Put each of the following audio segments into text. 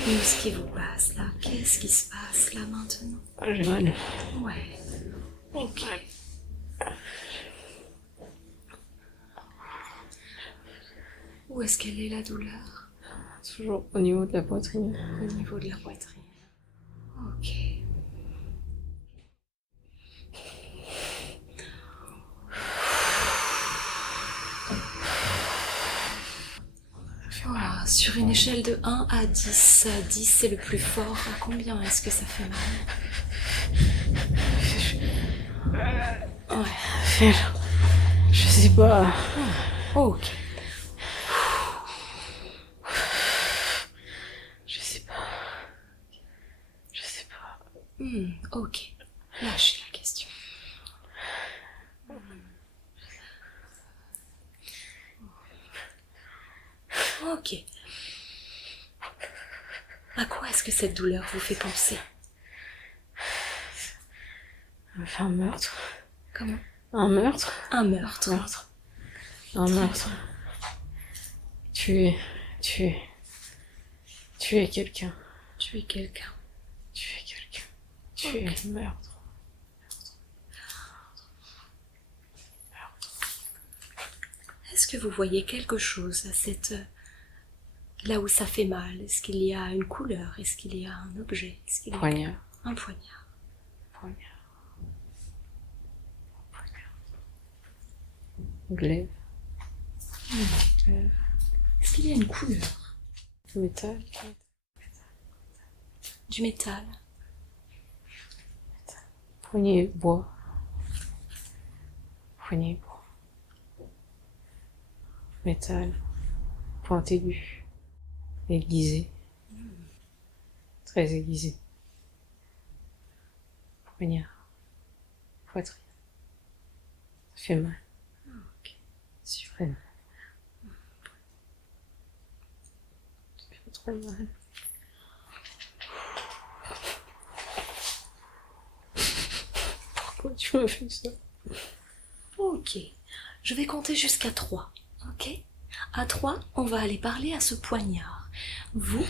Dites-nous ce qui vous passe là. Qu'est-ce qui se passe là maintenant? J'ai mal. Ouais. Ok. Où est-ce qu'elle est la douleur? Toujours au niveau de la poitrine. Au niveau de la poitrine. Ok. Oh, sur une échelle de 1 à 10, 10 c'est le plus fort. À combien est-ce que ça fait mal? Ouais. Je sais pas. Ok. Je sais pas. Je sais pas. Ok. Lâchez la question. Ok. À quoi est-ce que cette douleur vous fait penser? Un meurtre. Comment? Un meurtre. Un meurtre. Un meurtre. Tuer quelqu'un. Tuer quelqu'un. Tuer, meurtre. Est-ce que vous voyez quelque chose à cette... là où ça fait mal? Est-ce qu'il y a une couleur? Est-ce qu'il y a un objet? Est-ce qu'il y a Poignard. un poignard? Glaive. Est-ce qu'il y a une couleur? Métal. Du métal? Poignée bois. Métal. Point aigu. Aiguisé. Très aiguisé. Poignard. Poitrine. Ça fait mal. Ok. Super. Très mal. Ça fait trop mal. Pourquoi tu m'as fait ça? Ok. Je vais compter jusqu'à 3. Ok? À 3, on va aller parler à ce poignard. Vous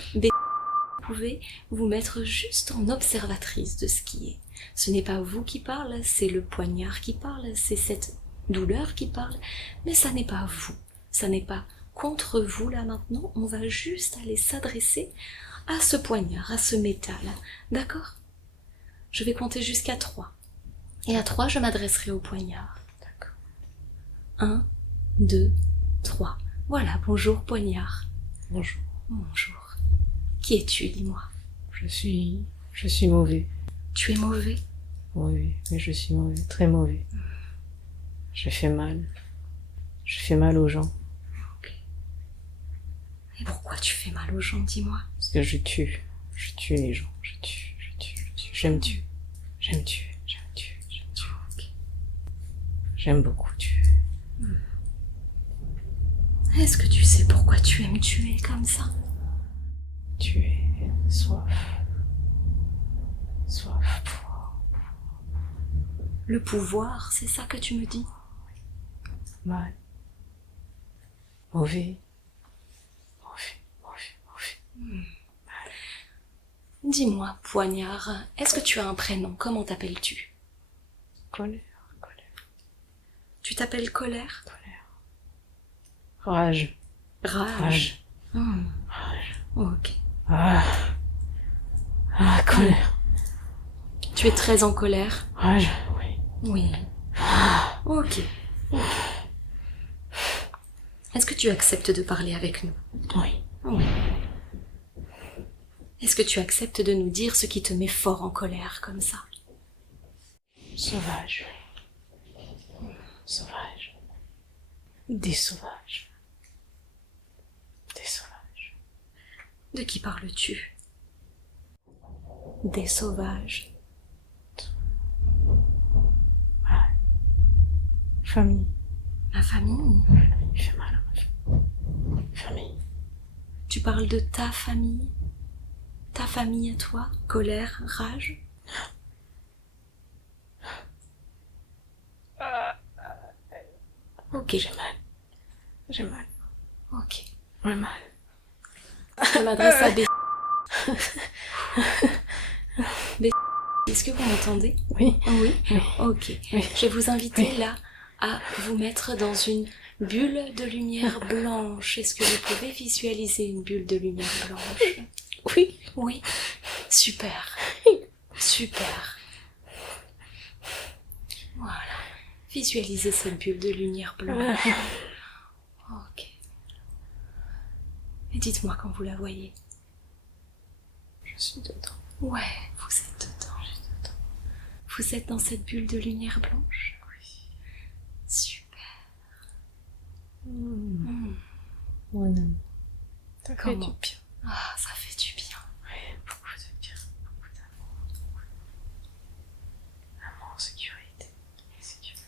pouvez vous mettre juste en observatrice de ce qui est. Ce n'est pas vous qui parle, c'est le poignard qui parle, c'est cette douleur qui parle, mais ça n'est pas vous. Ça n'est pas contre vous là maintenant, on va juste aller s'adresser à ce poignard, à ce métal. D'accord? Je vais compter jusqu'à 3. Et à 3, je m'adresserai au poignard. D'accord. 1, 2, 3. Voilà, bonjour poignard. Bonjour. Bonjour. Qui es-tu, dis-moi? Je suis mauvais. Tu es mauvais? Oui, mais je suis mauvais, très mauvais. Je fais mal. Je fais mal aux gens. Ok. Et pourquoi tu fais mal aux gens, dis-moi? Parce que je tue. Je tue les gens. Je tue. J'aime tuer. Ok. J'aime beaucoup tuer. Est-ce que tu sais pourquoi tu aimes tuer comme ça? Tuer. Soif. Le pouvoir, c'est ça que tu me dis? Mal. Mauvais. Dis-moi, poignard, est-ce que tu as un prénom? Comment t'appelles-tu? Colère. Tu t'appelles Colère? Rage. Rage. Ok. Colère. Tu es très en colère? Rage. Oui. Oui. Ok. Est-ce que tu acceptes de parler avec nous? Oui. Oui. Est-ce que tu acceptes de nous dire ce qui te met fort en colère comme ça? Sauvage. Des sauvages. De qui parles-tu? Des sauvages. Famille. Ma famille? Il fait mal à ma famille. Tu parles de ta famille? Ta famille à toi? Colère, rage? Ok. J'ai mal. Ok. J'ai mal. Je m'adresse à B. Est-ce que vous m'entendez? Oui. Oui. Oui. Ok. Oui. Je vais vous inviter Oui. là à vous mettre dans une bulle de lumière blanche. Est-ce que vous pouvez visualiser une bulle de lumière blanche? Oui. Oui. Super. Super. Voilà. Visualisez cette bulle de lumière blanche. Ok. Et dites-moi quand vous la voyez. Je suis dedans. Ouais, vous êtes dedans. Vous êtes dans cette bulle de lumière blanche? Oui. Super. Mm. Mon amour. Ça fait Comment? du bien. Ah, ça fait du bien. Oui, beaucoup de bien. Beaucoup d'amour. Amour, sécurité. Sécurité.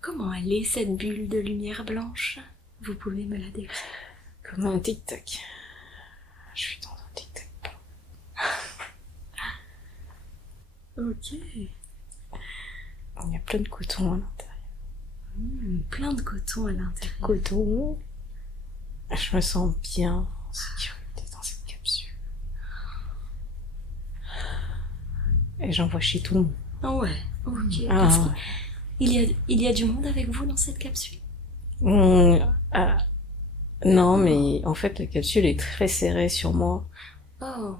Comment elle est cette bulle de lumière blanche? Vous pouvez me la décrire? Comme un tic-tac. Je suis dans un tic-tac. Ok. Il y a plein de coton à l'intérieur. Plein de coton à l'intérieur. Coton. Je me sens bien en sécurité dans cette capsule. Et j'en vois chez tout le monde. Ah ouais, ok. Ah, Parce ouais. il y a du monde avec vous dans cette capsule? Ah, non, mais en fait, la capsule est très serrée sur moi. Oh,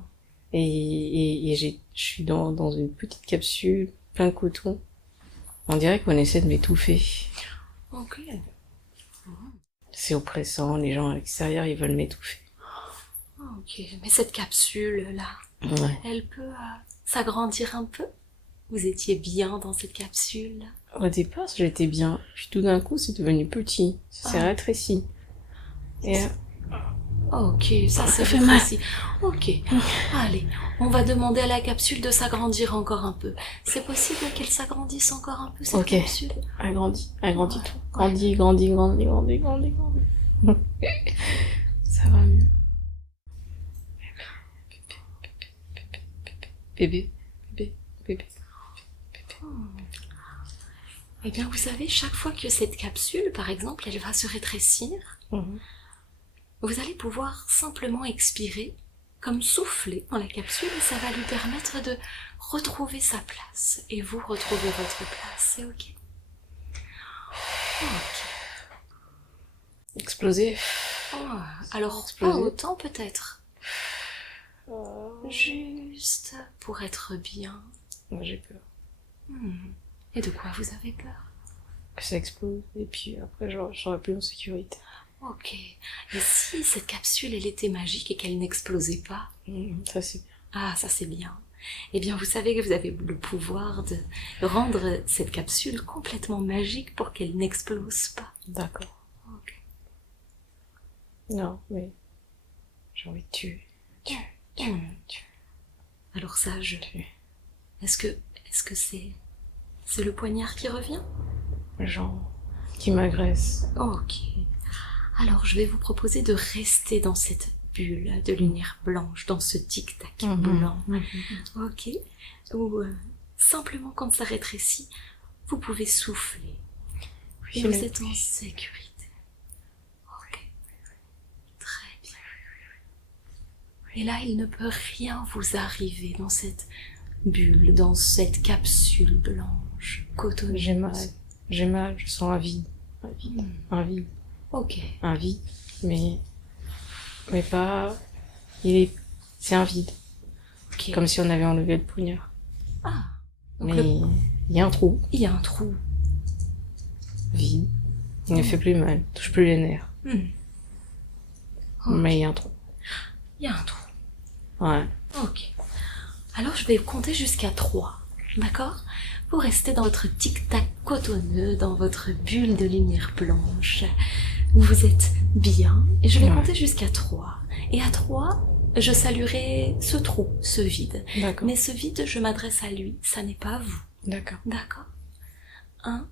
Et je suis dans une petite capsule, plein de coton. On dirait qu'on essaie de m'étouffer. ok. C'est oppressant, les gens à l'extérieur, ils veulent m'étouffer. Ok, mais cette capsule-là, Ouais. elle peut s'agrandir un peu? Vous étiez bien dans cette capsule? Au départ, j'étais bien. Puis tout d'un coup, c'est devenu petit. Ça s'est rétréci. Et Ok, ça Ça c'est fait mal. rétréci. Ok, allez, on va demander à la capsule de s'agrandir encore un peu. C'est possible qu'elle s'agrandisse encore un peu, cette Ok. capsule? agrandis Ouais, tout. Grandis. Ça va mieux. Bébé. Eh bien, vous savez, chaque fois que cette capsule, par exemple, elle va se rétrécir, Mhm. vous allez pouvoir simplement expirer, comme souffler dans la capsule, et ça va lui permettre de retrouver sa place. Et vous retrouvez votre place, c'est ok? Ok. Exploser. Oh, alors, Exploser. pas autant peut-être. Juste pour être bien. Moi, j'ai peur Et de quoi vous avez peur? que ça explose. Et puis après, je serai plus en sécurité. Ok. Et si cette capsule, elle était magique et qu'elle n'explosait pas? Ça, c'est bien. Ah, ça c'est bien. Eh bien, vous savez que vous avez le pouvoir de rendre cette capsule complètement magique pour qu'elle n'explose pas. D'accord. Ok. Non, mais j'ai envie de tuer. Hmm. Alors ça, Tuer. Est-ce que c'est le poignard qui revient? Gens qui m'agressent. Ok. Alors, je vais vous proposer de rester dans cette bulle de lumière blanche, dans ce tic-tac blanc. Ok. Ou simplement quand ça rétrécit, vous pouvez souffler. Oui, Et vous mais- êtes en sécurité. Ok. Très bien. Et là, il ne peut rien vous arriver dans cette bulle, dans cette capsule blanche, cotonneuse. J'ai mal, je sens un vide. Un vide. Ok. Un vide, mais pas... C'est un vide. Ok. Comme si on avait enlevé le poignard. Ah. Donc Mais il y a un trou, il y a un trou. vide. Il ne fait plus mal, touche plus les nerfs. Ok. Mais il y a un trou. Il y a un trou. Ouais. Ok. Alors je vais compter jusqu'à 3. D'accord? Vous restez dans votre tic-tac cotonneux, dans votre bulle de lumière blanche, où vous êtes bien. Et je vais Ouais. compter jusqu'à 3. Et à 3, je saluerai ce trou, ce vide. D'accord. Mais ce vide, je m'adresse à lui, ça n'est pas à vous. D'accord. D'accord? 1,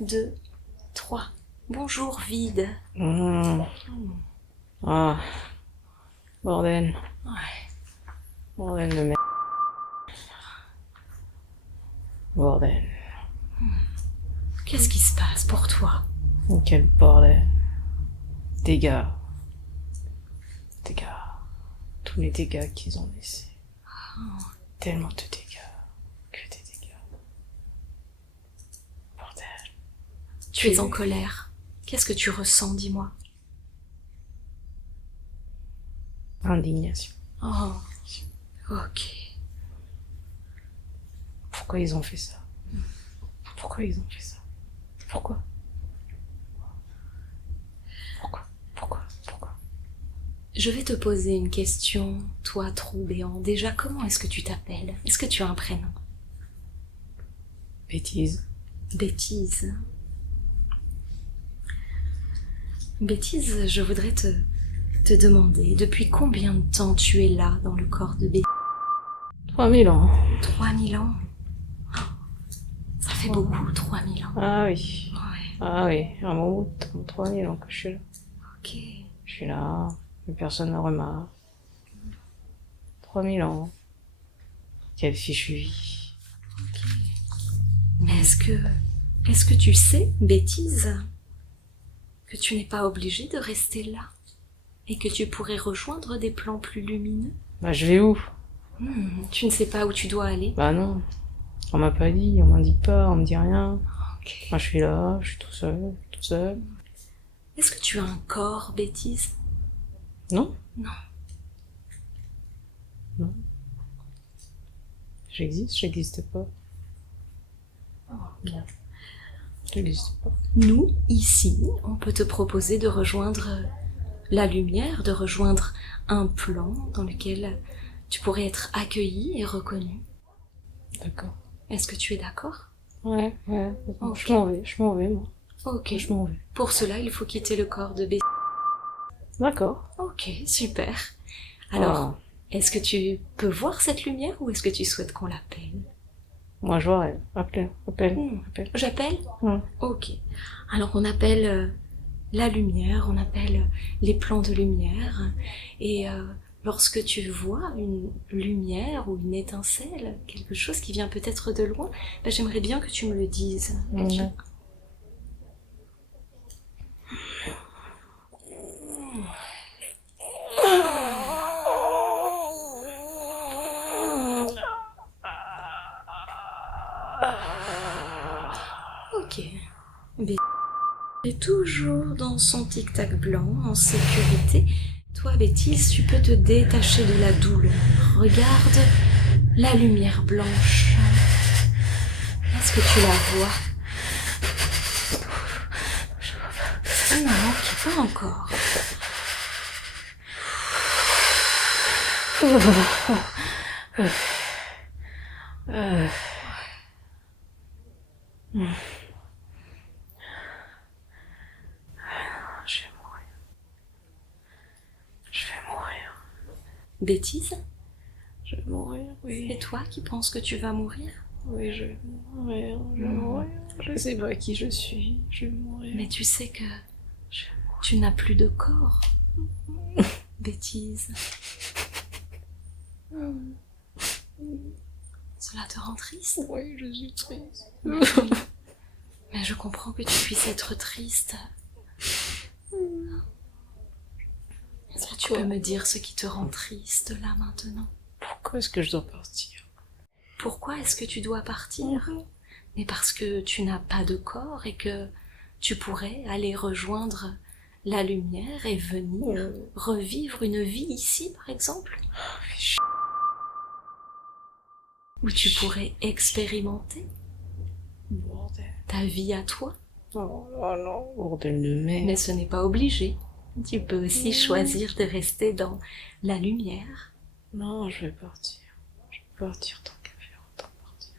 2, 3. Bonjour vide. Ah. Bordel. Ouais. Bordel de merde. Bordel. Qu'est-ce qui se passe pour toi? Quel bordel. Dégâts. Tout tous les dégâts qu'ils ont laissés. Oh. Tellement de dégâts. Que des dégâts. Bordel. Tu es en colère. Qu'est-ce que tu ressens, dis-moi? Indignation. Oh, ok. Pourquoi ils ont fait ça? Pourquoi ils ont fait ça? Pourquoi? Pourquoi? Je vais te poser une question, toi, trou béant. Déjà, comment est-ce que tu t'appelles? Est-ce que tu as un prénom? Bêtise. Bêtise. Bêtise, je voudrais te demander, depuis combien de temps tu es là, dans le corps de Bêtise? 3000 ans. 3000 ans? Ça fait beaucoup, 3000 ans. Ah oui. Ouais, Ah oui. Un bon bout de temps. 3000 ans que je suis là. ok. Je suis là. Mais personne ne remarque. 3000 ans. Quelle fichue vie. Mais est-ce que tu sais, Bêtise, que tu n'es pas obligé de rester là et que tu pourrais rejoindre des plans plus lumineux? Bah je vais où? Tu ne sais pas où tu dois aller? Bah non. On m'a pas dit, on m'indique pas, on me dit rien. Ok. Moi je suis là, je suis tout seul, toute seule. Est-ce que tu as un corps, Bêtise? Non? Non. Non. J'existe pas. Non. J'existe pas. Nous, ici, on peut te proposer de rejoindre la lumière, de rejoindre un plan dans lequel tu pourrais être accueilli et reconnu. D'accord. Est-ce que tu es d'accord? Ouais. Ok. Je m'en vais, moi. Ok. Je m'en vais. Pour cela, il faut quitter le corps de Bêtise. D'accord. Ok, super. Alors, Oh. est-ce que tu peux voir cette lumière ou est-ce que tu souhaites qu'on l'appelle? Moi je vois, appelle. J'appelle? Ouais. Ok. Alors on appelle la lumière, on appelle les plans de lumière. Et lorsque tu vois une lumière ou une étincelle, quelque chose qui vient peut-être de loin, ben, j'aimerais bien que tu me le dises. Ouais. Ok. Bêtise est toujours dans son tic-tac blanc, en sécurité. Toi, Bêtise, tu peux te détacher de la douleur. Regarde la lumière blanche. Est-ce que tu la vois? Ah non, ok, pas encore. Je vais mourir. Bêtise? Je vais mourir, oui. C'est toi qui penses que tu vas mourir? Oui, je vais mourir. Je sais pas qui je suis. Je vais mourir. Mais tu sais que tu n'as plus de corps. Bêtise. Cela te rend triste? Oui, je suis triste. Mais je comprends que tu puisses être triste. Est-ce que tu peux me dire ce qui te rend triste là maintenant? Pourquoi est-ce que je dois partir? Pourquoi est-ce que tu dois partir? Mais parce que tu n'as pas de corps et que tu pourrais aller rejoindre la lumière et venir revivre une vie ici, par exemple? Où tu pourrais expérimenter Bordel. ta vie à toi. Oh non, bordel de merde. Mais ce n'est pas obligé. Tu peux aussi choisir de rester dans la lumière. Non, je vais partir. Je vais partir tant qu'à faire, autant partir.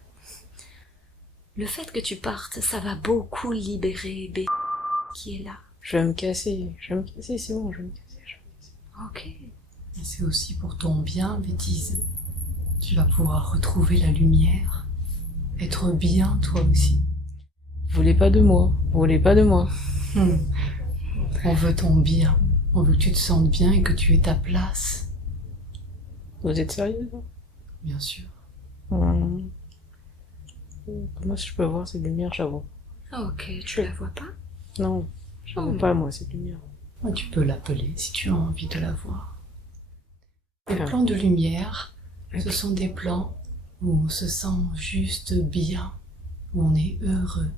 Le fait que tu partes, ça va beaucoup libérer B qui est là. Je vais me casser, c'est bon, je vais me casser. Ok. Et c'est aussi pour ton bien, Bêtise. Tu vas pouvoir retrouver la lumière, être bien toi aussi. Vous voulez pas de moi. On veut ton bien, on veut que tu te sentes bien et que tu aies ta place, Vous êtes sérieux? bien sûr. Comment je peux voir cette lumière, j'avoue? Ok, tu la vois pas? Non, je vois pas moi cette lumière. Tu peux l'appeler si tu as envie de la voir. Les plans de lumière, ce sont des plans où on se sent juste bien, où on est heureux,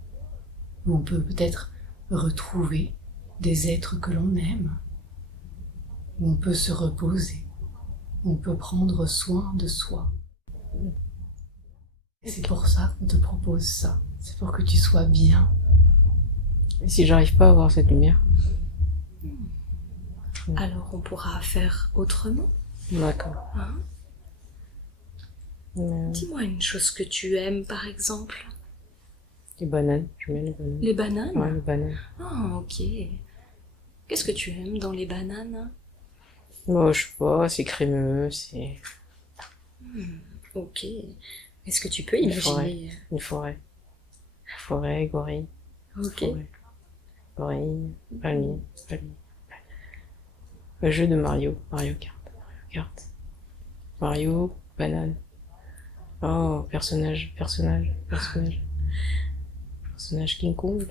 où on peut peut-être retrouver des êtres que l'on aime, où on peut se reposer, où on peut prendre soin de soi. Et c'est pour ça qu'on te propose ça, c'est pour que tu sois bien. Et si j'arrive pas à voir cette lumière? Alors on pourra faire autrement. D'accord. Hein? Dis-moi une chose que tu aimes, par exemple. Les bananes, j'aime bien les bananes. Les bananes? Ouais, les bananes. Ah, ok. Qu'est-ce que tu aimes dans les bananes? Bon, je sais pas, c'est crémeux, c'est Ok. Est-ce que tu peux Une forêt. imaginer... une forêt. Forêt, gorille, Ok. forêt. Gorille, palmier, palmier. Le jeu de Mario, Mario Kart. Mario, banane. Oh, personnage. Personnage King Kong.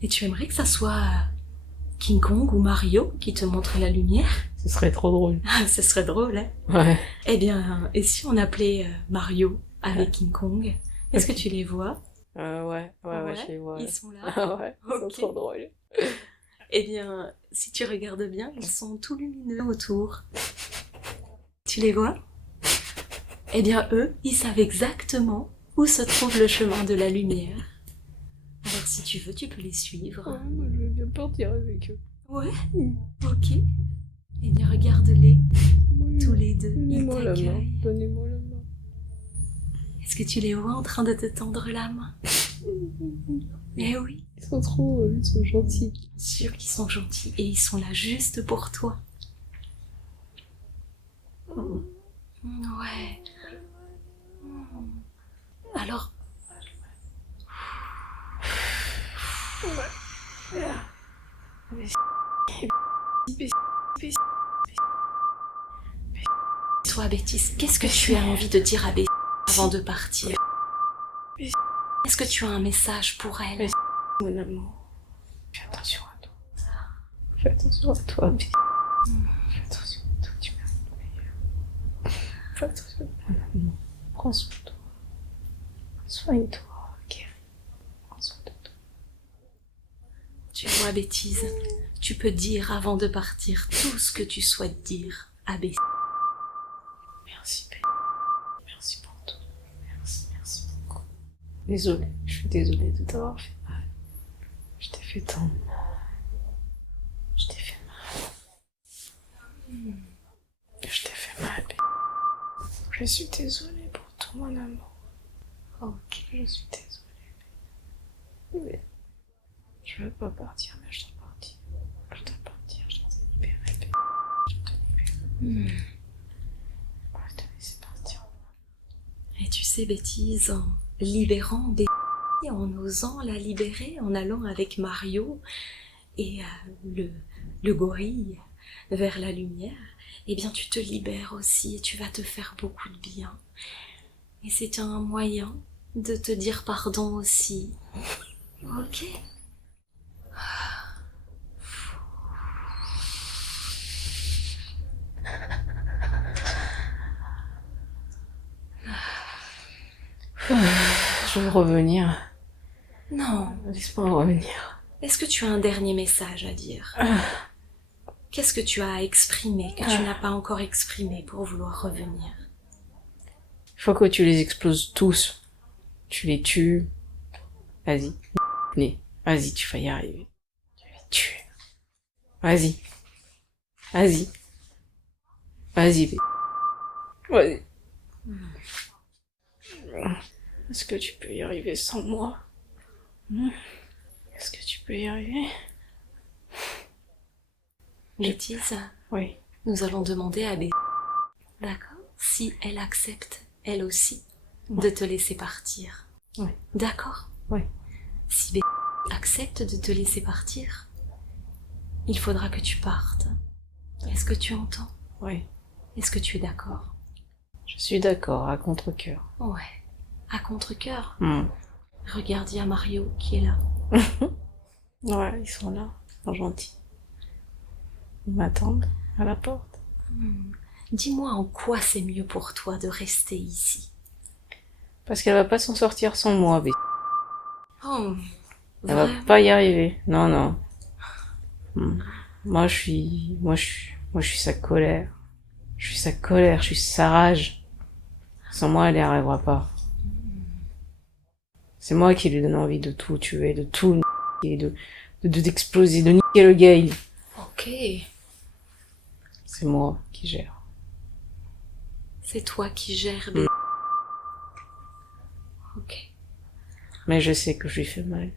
Et tu aimerais que ça soit King Kong ou Mario qui te montre la lumière? Ce serait trop drôle. Ah, ce serait drôle, hein? Ouais. Eh bien, et si on appelait Mario avec King Kong? Est-ce que tu les vois? Ouais, je les vois. Ils sont là. Ah ouais, ils sont Ok. trop drôles. Eh bien, si tu regardes bien, ils sont tout lumineux autour. Tu les vois? Eh bien, eux, ils savent exactement où se trouve le chemin de la lumière. Alors, si tu veux, tu peux les suivre. Moi je veux bien partir avec eux. Ouais? Ok. Eh bien, regarde-les, tous les deux. Ils Donnez-moi la main, t'accueillent. donnez-moi la main. Est-ce que tu les vois en train de te tendre la main? Eh oui, Ils sont gentils. bien sûr qu'ils sont gentils et ils sont là juste pour toi. Ouais. Alors, toi, Bêtise, qu'est-ce que tu as envie de dire à Bêtise avant de partir? Est-ce que tu as un message pour elle? Mon amour, fais attention à toi. Fais attention à toi, Fais attention à toi, tu mérites le meilleur. Fais attention à mon amour. Prends soin de toi. Soigne-toi, ok? Prends soin de toi. Tu vois, Bêtise, tu peux dire avant de partir tout ce que tu souhaites dire à Bêtise. Merci, Bé. Merci pour tout. Merci beaucoup. Désolée, je suis désolée de t'avoir fait mal. Je t'ai fait tant de mal. Je t'ai fait mal. Je t'ai fait mal, Bé. Je suis désolée pour tout, mon amour. Ok. Je suis désolée, Bé. Mais je veux pas partir, mais je dois partir. Je dois partir, je dois te libérer, Bé. Je dois te libérer. Je te laisser partir. Et tu sais, Bêtise, en libérant Bêtise, en osant la libérer, en allant avec Mario et le gorille vers la lumière, eh bien tu te libères aussi et tu vas te faire beaucoup de bien. Et c'est un moyen de te dire pardon aussi. Ok? Je veux revenir. Non. Laisse-moi revenir. Est-ce que tu as un dernier message à dire? Qu'est-ce que tu as à exprimer que tu n'as pas encore exprimé pour vouloir revenir? Il faut que tu les exploses tous. Tu les tues. Vas-y. Vas-y, tu vas y arriver. Tu les tues. Vas-y. Vas-y. Vas-y. Vas-y. Est-ce que tu peux y arriver sans moi? Est-ce que tu peux y arriver? Bêtise, Oui. nous allons demander à Bêtise, d'accord, si elle accepte, elle aussi, de te laisser partir. Oui. D'accord? Oui. Si Bêtise accepte de te laisser partir, il faudra que tu partes. Est-ce que tu entends? Oui. Est-ce que tu es d'accord? Je suis d'accord, à contre-cœur. Ouais. À contre-cœur. Hmm. Regarde, il y a Mario qui est là. Ouais, ils sont là. Ils sont gentils. Ils m'attendent à la porte. Dis-moi en quoi c'est mieux pour toi de rester ici. Parce qu'elle va pas s'en sortir sans moi, B. Oh, Elle va vraiment? pas y arriver. Non, non. Moi, je suis sa colère. Je suis sa colère, je suis sa rage. Sans moi, elle y arrivera pas. C'est moi qui lui donne envie de tout tuer, de tout niquer, d'exploser, de niquer le gay. Ok, C'est moi qui gère. c'est toi qui gères. Ok. Mais je sais que je lui fais mal.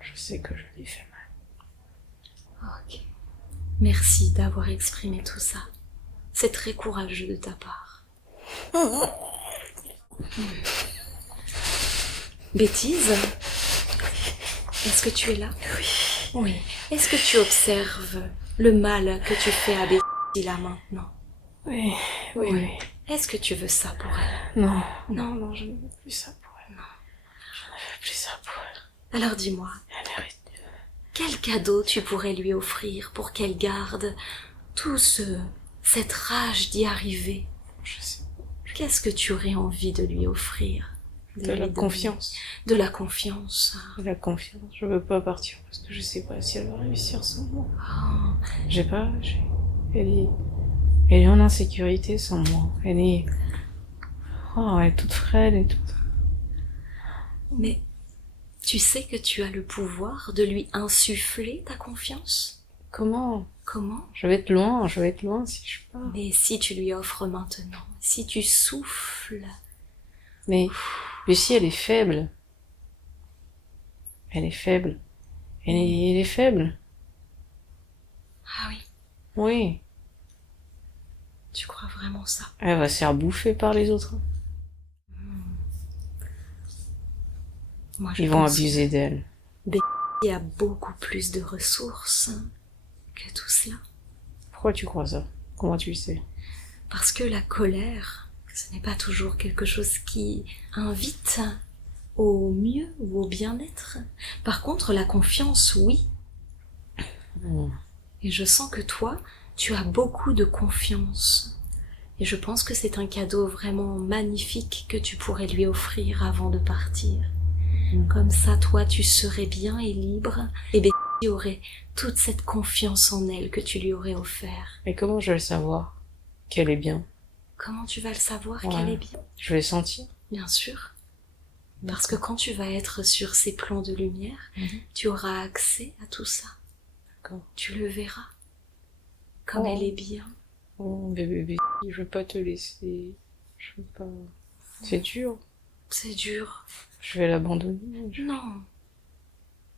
Je sais que je lui fais mal. Ok. Merci d'avoir exprimé tout ça. C'est très courageux de ta part. Bêtise, est-ce que tu es là? Oui. Oui. Est-ce que tu observes le mal que tu fais à Bêtise là maintenant? Oui, oui, oui. Est-ce que tu veux ça pour elle? Non, Non. non, je ne veux plus ça pour elle. Non. Je ne veux plus ça pour elle. Alors dis-moi, Elle est... quel cadeau tu pourrais lui offrir pour qu'elle garde cette rage d'y arriver? Je sais. Qu'est-ce que tu aurais envie de lui offrir? De la confiance. De la confiance. De la confiance. Je veux pas partir parce que je sais pas si elle va réussir sans moi. Elle est en insécurité sans moi. Elle est toute frêle et toute... Mais tu sais que tu as le pouvoir de lui insuffler ta confiance? Comment? Comment? Je vais être loin si je pars. Mais si tu lui offres maintenant, si tu souffles... Mais Lucie, elle est faible. Elle est faible. Elle est faible. Ah oui, Oui. tu crois vraiment ça? Elle va se faire bouffer par les autres. Moi, je Ils vont pense abuser d'elle. qu'il y a beaucoup plus de ressources que tout cela. Pourquoi tu crois ça? Comment tu le sais? Parce que la colère, ce n'est pas toujours quelque chose qui invite au mieux ou au bien-être. Par contre, la confiance, oui. Et je sens que toi, tu as beaucoup de confiance. Et je pense que c'est un cadeau vraiment magnifique que tu pourrais lui offrir avant de partir. Comme ça, toi, tu serais bien et libre, et Betty aurait toute cette confiance en elle que tu lui aurais offert. Mais comment je vais le savoir qu'elle est bien? Comment tu vas le savoir Ouais. qu'elle est bien? Je vais sentir. Bien sûr. Parce que quand tu vas être sur ces plans de lumière, tu auras accès à tout ça. D'accord. Tu le verras. Comme elle est bien. Oh, bébé, je veux pas te laisser. Je veux pas... C'est dur. C'est dur. Je vais l'abandonner. Non.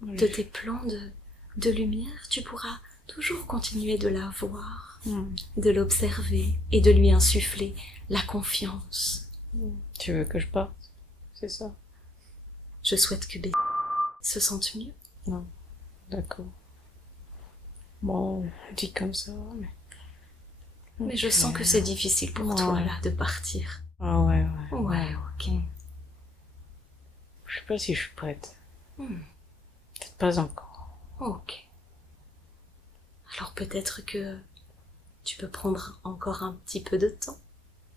De tes plans de lumière, tu pourras toujours continuer de la voir, de l'observer et de lui insuffler la confiance. Tu veux que je parte? C'est ça? Je souhaite que Betty se sente mieux. Non. D'accord. Bon, dit comme ça, mais... Mais je sens que c'est difficile pour toi, là, de partir. Ah ouais. Ouais, ok. Je sais pas si je suis prête. Hmm. Peut-être pas encore. Ok. Alors peut-être que tu peux prendre encore un petit peu de temps.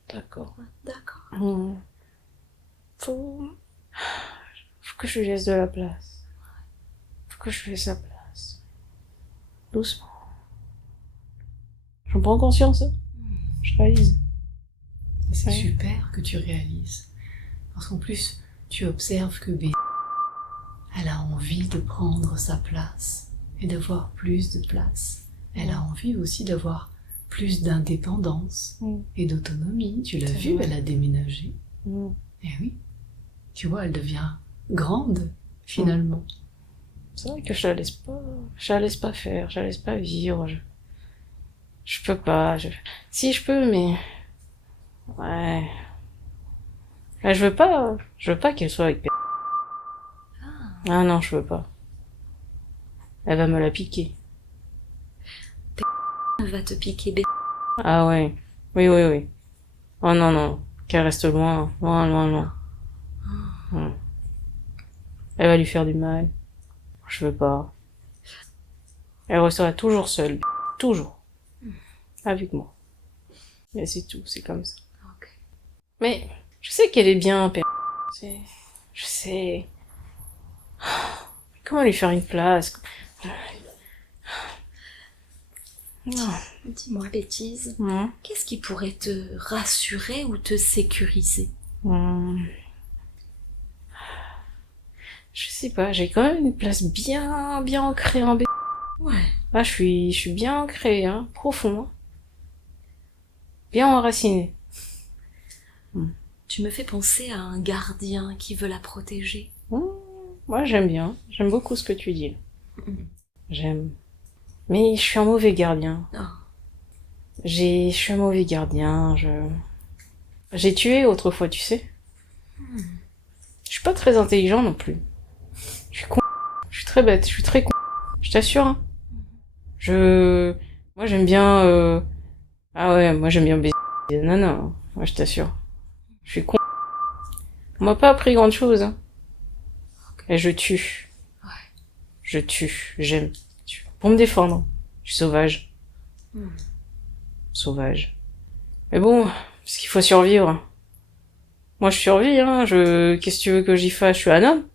D'accord. D'accord. Faut que je lui laisse de la place. Faut que je lui laisse sa place. Doucement. J'en prends conscience, hein. Je réalise. Et c'est Ouais. super que tu réalises. Parce qu'en plus, tu observes que B, elle a envie de prendre sa place et d'avoir plus de place. Elle a envie aussi d'avoir plus d'indépendance et d'autonomie. Tu l'as C'est vu, vrai. elle a déménagé. Eh oui. Tu vois, elle devient grande, finalement. C'est vrai que je la laisse pas faire, je la laisse pas vivre. Je peux pas. Si je peux, mais ouais. Là, je veux pas qu'elle soit avec. Ah non, je veux pas. Elle va me la piquer. Elle va te piquer Betty. Ah ouais. Oui. Oh non. Qu'elle reste loin. Ouais. Elle va lui faire du mal. Je veux pas. Elle restera toujours seule. Toujours. avec moi. Mais c'est tout, c'est comme ça. Ok. Mais je sais qu'elle est bien, père. Je sais. Comment lui faire une place? Non. Dis-moi, bêtise, Hum, qu'est-ce qui pourrait te rassurer ou te sécuriser? hum. Je sais pas, j'ai quand même une place bien ancrée en B. Ouais. Là, je suis bien ancrée, hein, profond, hein. Bien enraciné. Tu me fais penser à un gardien qui veut la protéger. Moi, j'aime bien. J'aime beaucoup ce que tu dis. Mhm. J'aime. Mais je suis un mauvais gardien. Oh. Je suis un mauvais gardien. J'ai tué autrefois, tu sais. Je suis pas très intelligent non plus. Je suis con. Je suis très bête. Je suis très con. Je t'assure, hein. Moi, j'aime bien. Ah ouais, moi, j'aime bien baiser. Non, non. Moi, je t'assure. Je suis con. On m'a pas appris grande chose, hein. Et je tue. Ouais. Je tue. J'aime. Pour me défendre. Je suis sauvage. Hmm. Sauvage. Mais bon, parce qu'il faut survivre. Moi, je survis, hein. Qu'est-ce que tu veux que j'y fasse? Je suis un homme.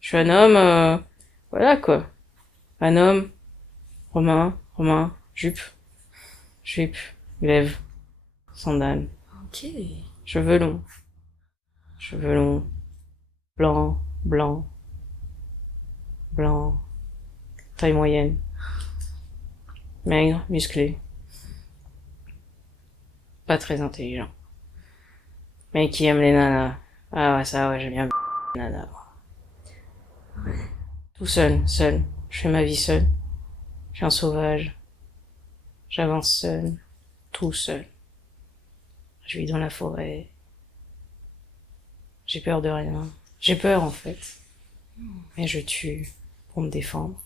Je suis un homme, voilà, quoi. Un homme. Romain. Jupe. Glaive. Sandales. Ok. Cheveux longs. Cheveux longs. Blanc. Taille moyenne. Maigre, musclé. Pas très intelligent. Mais qui aime les nanas. Ah ouais, ça, ouais, j'aime bien les nanas. Tout seul. Je fais ma vie seul. Je suis un sauvage. J'avance seul. Tout seul. Je vis dans la forêt. J'ai peur de rien. J'ai peur, en fait. Mais je tue pour me défendre.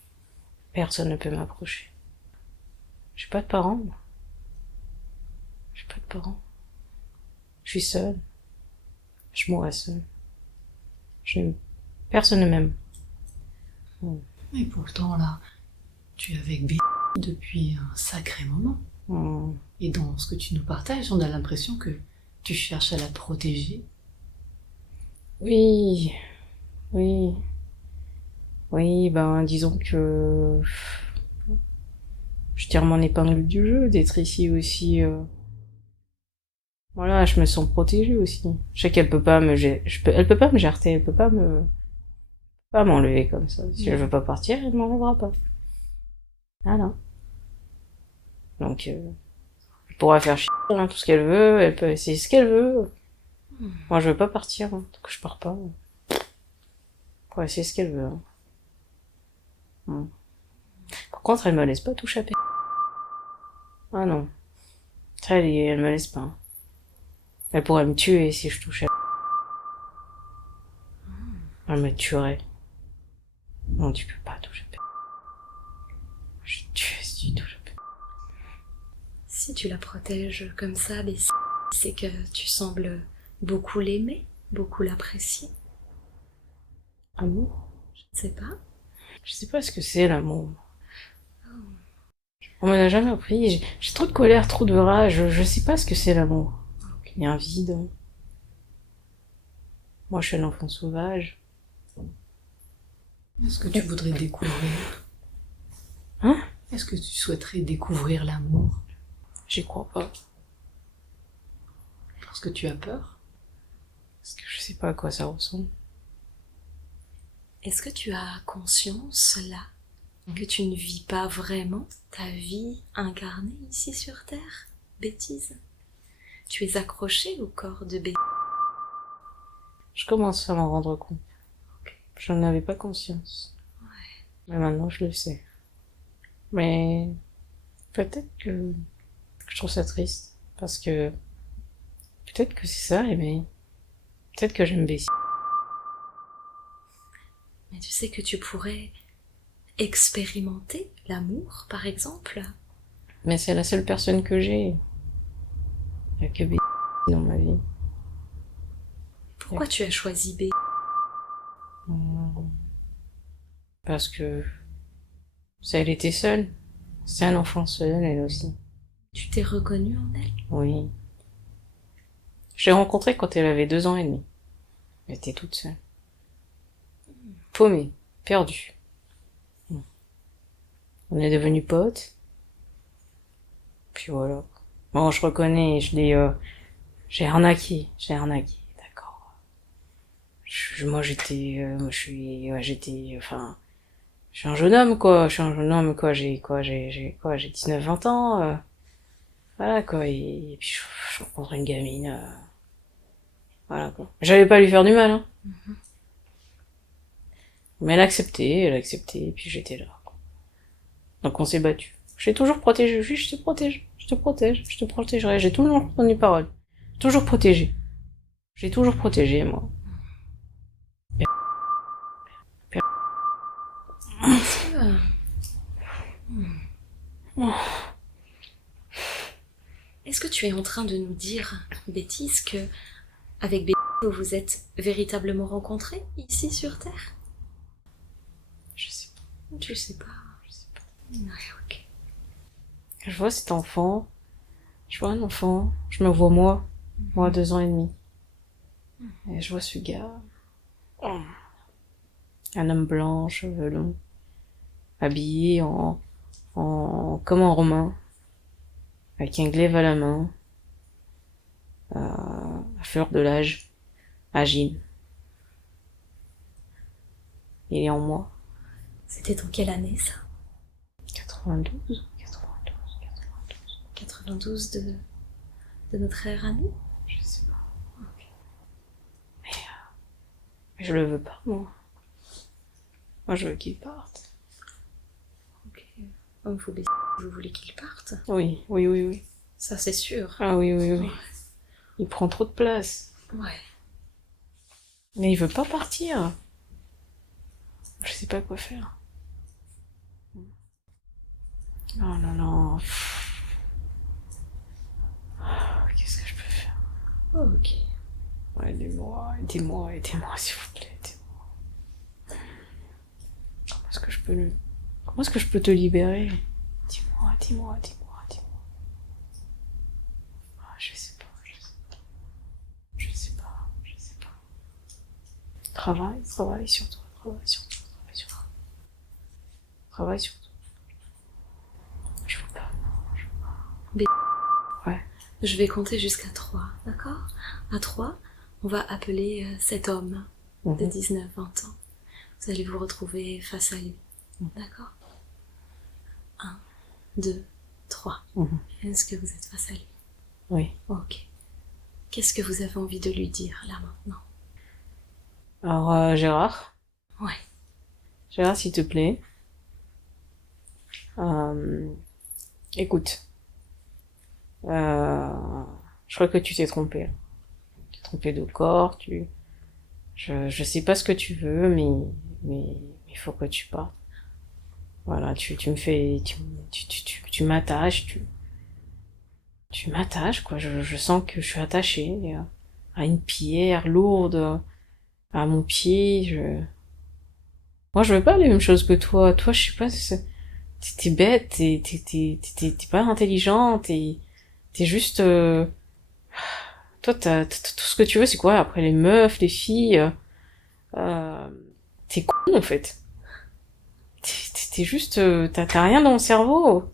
Personne ne peut m'approcher. J'ai pas de parents, moi. J'ai pas de parents. Je suis seule. Je mourrai seule. Personne ne m'aime. Et pourtant, là, tu es avec B depuis un sacré moment. Hmm. Et dans ce que tu nous partages, on a l'impression que tu cherches à la protéger. Oui. Oui, ben, disons que je tire mon épingle du jeu d'être ici aussi. Voilà, je me sens protégée aussi. Je sais qu'elle peut pas me, elle peut pas me jarter, elle peut pas m'enlever comme ça. Si je veux pas partir, elle m'enlèvera pas. Ah non. Donc, elle pourra faire chier, hein, tout ce qu'elle veut, elle peut essayer ce qu'elle veut. Moi, je veux pas partir, hein, donc je pars pas. Pour essayer ce qu'elle veut. Hein. Par contre, elle me laisse pas tout chaper. Ah non. Ça, elle me laisse pas. Hein. Elle pourrait me tuer si je touchais. Elle me tuerait. Non, tu peux pas toucher. Je te tue si tu touches. Si tu la protèges comme ça, Bessie, c'est que tu sembles beaucoup l'aimer, beaucoup l'apprécier. Amour? Je ne sais pas. Je sais pas ce que c'est l'amour. On m'en a jamais appris. J'ai trop de colère, trop de rage. Je sais pas ce que c'est l'amour. Il y a un vide. Moi, je suis un enfant sauvage. Est-ce que tu voudrais découvrir? Hein? Est-ce que tu souhaiterais découvrir l'amour? J'y crois pas. Parce que tu as peur? Parce que je sais pas à quoi ça ressemble. Est-ce que tu as conscience, là, que tu ne vis pas vraiment ta vie incarnée ici sur Terre? Bêtise. Tu es accroché au corps de bêtise. Je commence à m'en rendre compte. Je n'en avais pas conscience. Mais maintenant, je le sais. Mais peut-être que je trouve ça triste. Parce que peut-être que c'est ça, mais peut-être que j'aime Bessie. Mais tu sais que tu pourrais expérimenter l'amour, par exemple? Mais c'est la seule personne que j'ai. Il n'y a que Bessie dans ma vie. Pourquoi tu as choisi B? Parce que elle était seule. C'est un enfant seul, elle aussi. Tu t'es reconnue en elle? Oui. Je l'ai rencontrée quand elle avait 2 ans et demi. Elle était toute seule. Paumée, perdue. On est devenus potes. Puis voilà. Bon, je reconnais, j'ai arnaqué, d'accord. Moi je suis un jeune homme quoi, j'ai 19-20 ans, voilà quoi, et puis je rencontre une gamine, voilà quoi. J'allais pas lui faire du mal, hein. Mais elle a accepté, et puis j'étais là, quoi. Donc on s'est battu. Je t'ai toujours protégé, oui, je te protège, je te protégerai, j'ai toujours tenu parole. Toujours protégé. J'ai toujours protégé, moi. Est-ce que... Est-ce que tu es en train de nous dire, Bêtise, que avec Bêtise, vous vous êtes véritablement rencontrés ici sur Terre? Je sais pas. Tu sais pas. Ouais, ok. Je vois cet enfant, je vois un enfant, je me vois moi 2 ans et demi. Et je vois ce gars, un homme blanc, cheveux longs, habillé comme un romain, avec un glaive à la main, à fleur de l'âge, agile. Il est en moi. C'était en quelle année, ça? 92. 92 de notre ère à nous? Je sais pas. Mais je le veux pas, moi. Moi, je veux qu'il parte. Ok. Il faut Bêtise, vous voulez qu'il parte? Oui. Ça, c'est sûr. Ah oui. Ouais. Il prend trop de place. Ouais. Mais il veut pas partir. Je sais pas quoi faire. Oh non. Qu'est-ce que je peux faire? Ok. Ouais, aidez-moi, s'il vous plaît, aidez-moi. Comment est-ce que je peux te libérer? Dis-moi. Ah, je sais pas. Travaille sur toi. Travaille sur toi. Je veux pas. Ouais. Je vais compter jusqu'à 3, d'accord? À 3, on va appeler cet homme de 19-20 ans. Vous allez vous retrouver face à lui, d'accord? 1, 2, 3. Est-ce que vous êtes face à lui? Oui. Ok. Qu'est-ce que vous avez envie de lui dire, là, maintenant? Alors, Gérard, Ouais. s'il te plaît, écoute, je crois que tu t'es trompé, là. Tu t'es trompé de corps, je sais pas ce que tu veux, mais il faut que tu partes. Voilà, tu me fais, tu m'attaches, tu m'attaches, quoi. Je sens que je suis attachée à une pierre lourde, à mon pied. Moi, je veux pas les mêmes choses que toi. Toi, je sais pas, t'es bête, t'es pas intelligente, t'es juste, toi, tout ce que tu veux, c'est quoi? Après les meufs, les filles, t'es con, en fait. T'es juste, t'as rien dans le cerveau.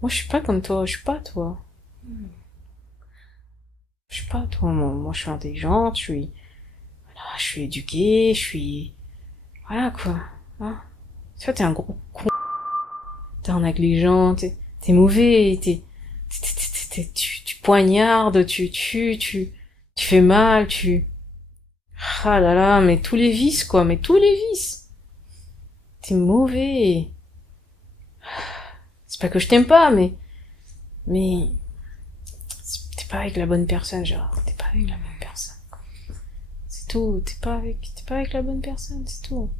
Moi, je suis pas comme toi, je suis pas toi. Je suis pas toi, moi, je suis intelligente, je suis éduquée, voilà, quoi. Hein. Toi, t'es un gros con. T'es un négligent, t'es mauvais, tu poignardes, tu tues, tu fais mal, ah là là, mais tous les vices, quoi, mais tous les vices. T'es mauvais. C'est pas que je t'aime pas, mais, t'es pas avec la bonne personne, genre, t'es pas avec la bonne personne, quoi. C'est tout, t'es pas avec la bonne personne, c'est tout.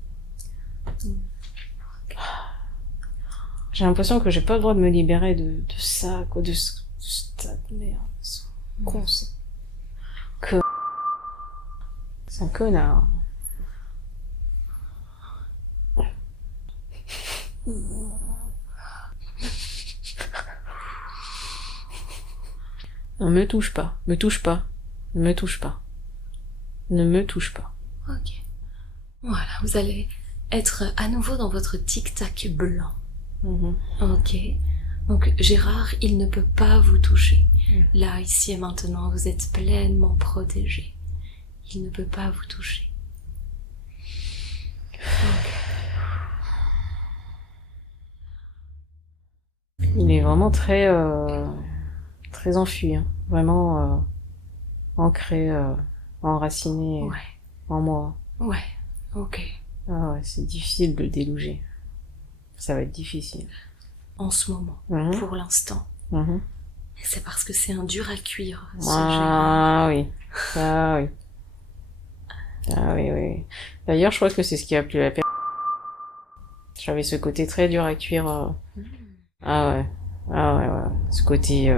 J'ai l'impression que j'ai pas le droit de me libérer de ça, quoi, de cette merde, ce con, c'est un connard. Non, me touche pas, me touche pas, ne me touche pas, ne me touche pas. Ok. Voilà, vous allez être à nouveau dans votre tic-tac blanc. Mhm. Ok. Donc Gérard, il ne peut pas vous toucher. Mm. Là, ici et maintenant, vous êtes pleinement protégé. Il ne peut pas vous toucher. Il est vraiment très enfui, hein. Vraiment ancré, enraciné Ouais, en moi. ouais, ok. Ah ouais, c'est difficile de le déloger. Ça va être difficile. En ce moment, Mhm. pour l'instant. Mhm. C'est parce que c'est un dur à cuire, ce Gérard. Ah oui, ah oui. Ah oui, oui. D'ailleurs, je crois que c'est ce qui a plu à la personne. J'avais ce côté très dur à cuire. Ah ouais. Ah ouais, ouais. Ce côté,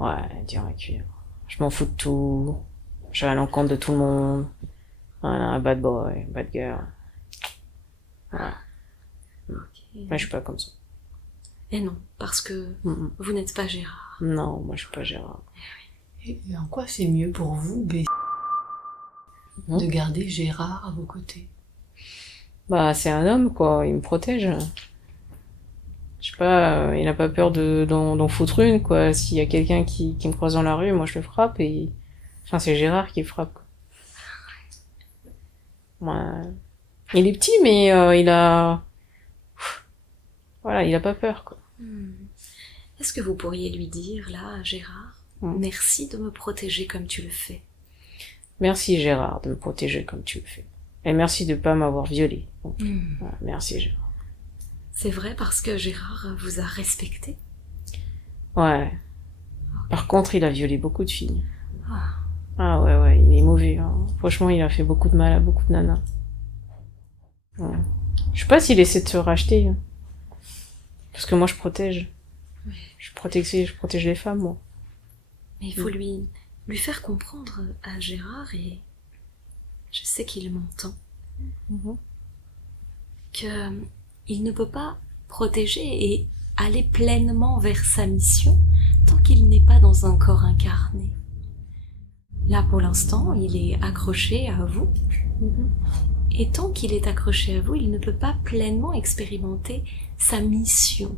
ouais, dur à cuire. Je m'en fous de tout. Je vais à l'encontre de tout le monde. Voilà, un bad boy, bad girl. Ouais. Mais je suis pas comme ça. Et non, parce que Mm, vous n'êtes pas Gérard. mm. Non, moi je suis pas Gérard. Et en quoi c'est mieux pour vous, B, Non. de garder Gérard à vos côtés? Bah, c'est un homme, quoi. Il me protège. Je sais pas, il a pas peur d'en foutre une, quoi. S'il y a quelqu'un qui me croise dans la rue, moi je le frappe et... Enfin, c'est Gérard qui le frappe, quoi. Ouais. Il est petit, mais il a... Voilà, il a pas peur, quoi. Est-ce que vous pourriez lui dire, là, à Gérard, merci de me protéger comme tu le fais. Merci Gérard de me protéger comme tu le fais. Et merci de pas m'avoir violée. Voilà, merci Gérard. C'est vrai parce que Gérard vous a respecté. Ouais. Par contre, il a violé beaucoup de filles. Ah, Ah ouais, ouais, il est mauvais, hein. Franchement, il a fait beaucoup de mal à beaucoup de nanas. Ouais. Je sais pas s'il essaie de se racheter, hein. Parce que moi, je protège. Je protège les femmes, moi. mais il faut lui faire comprendre à Gérard, et je sais qu'il m'entend, que il ne peut pas protéger et aller pleinement vers sa mission tant qu'il n'est pas dans un corps incarné. Là, pour l'instant, il est accroché à vous. Et tant qu'il est accroché à vous, il ne peut pas pleinement expérimenter sa mission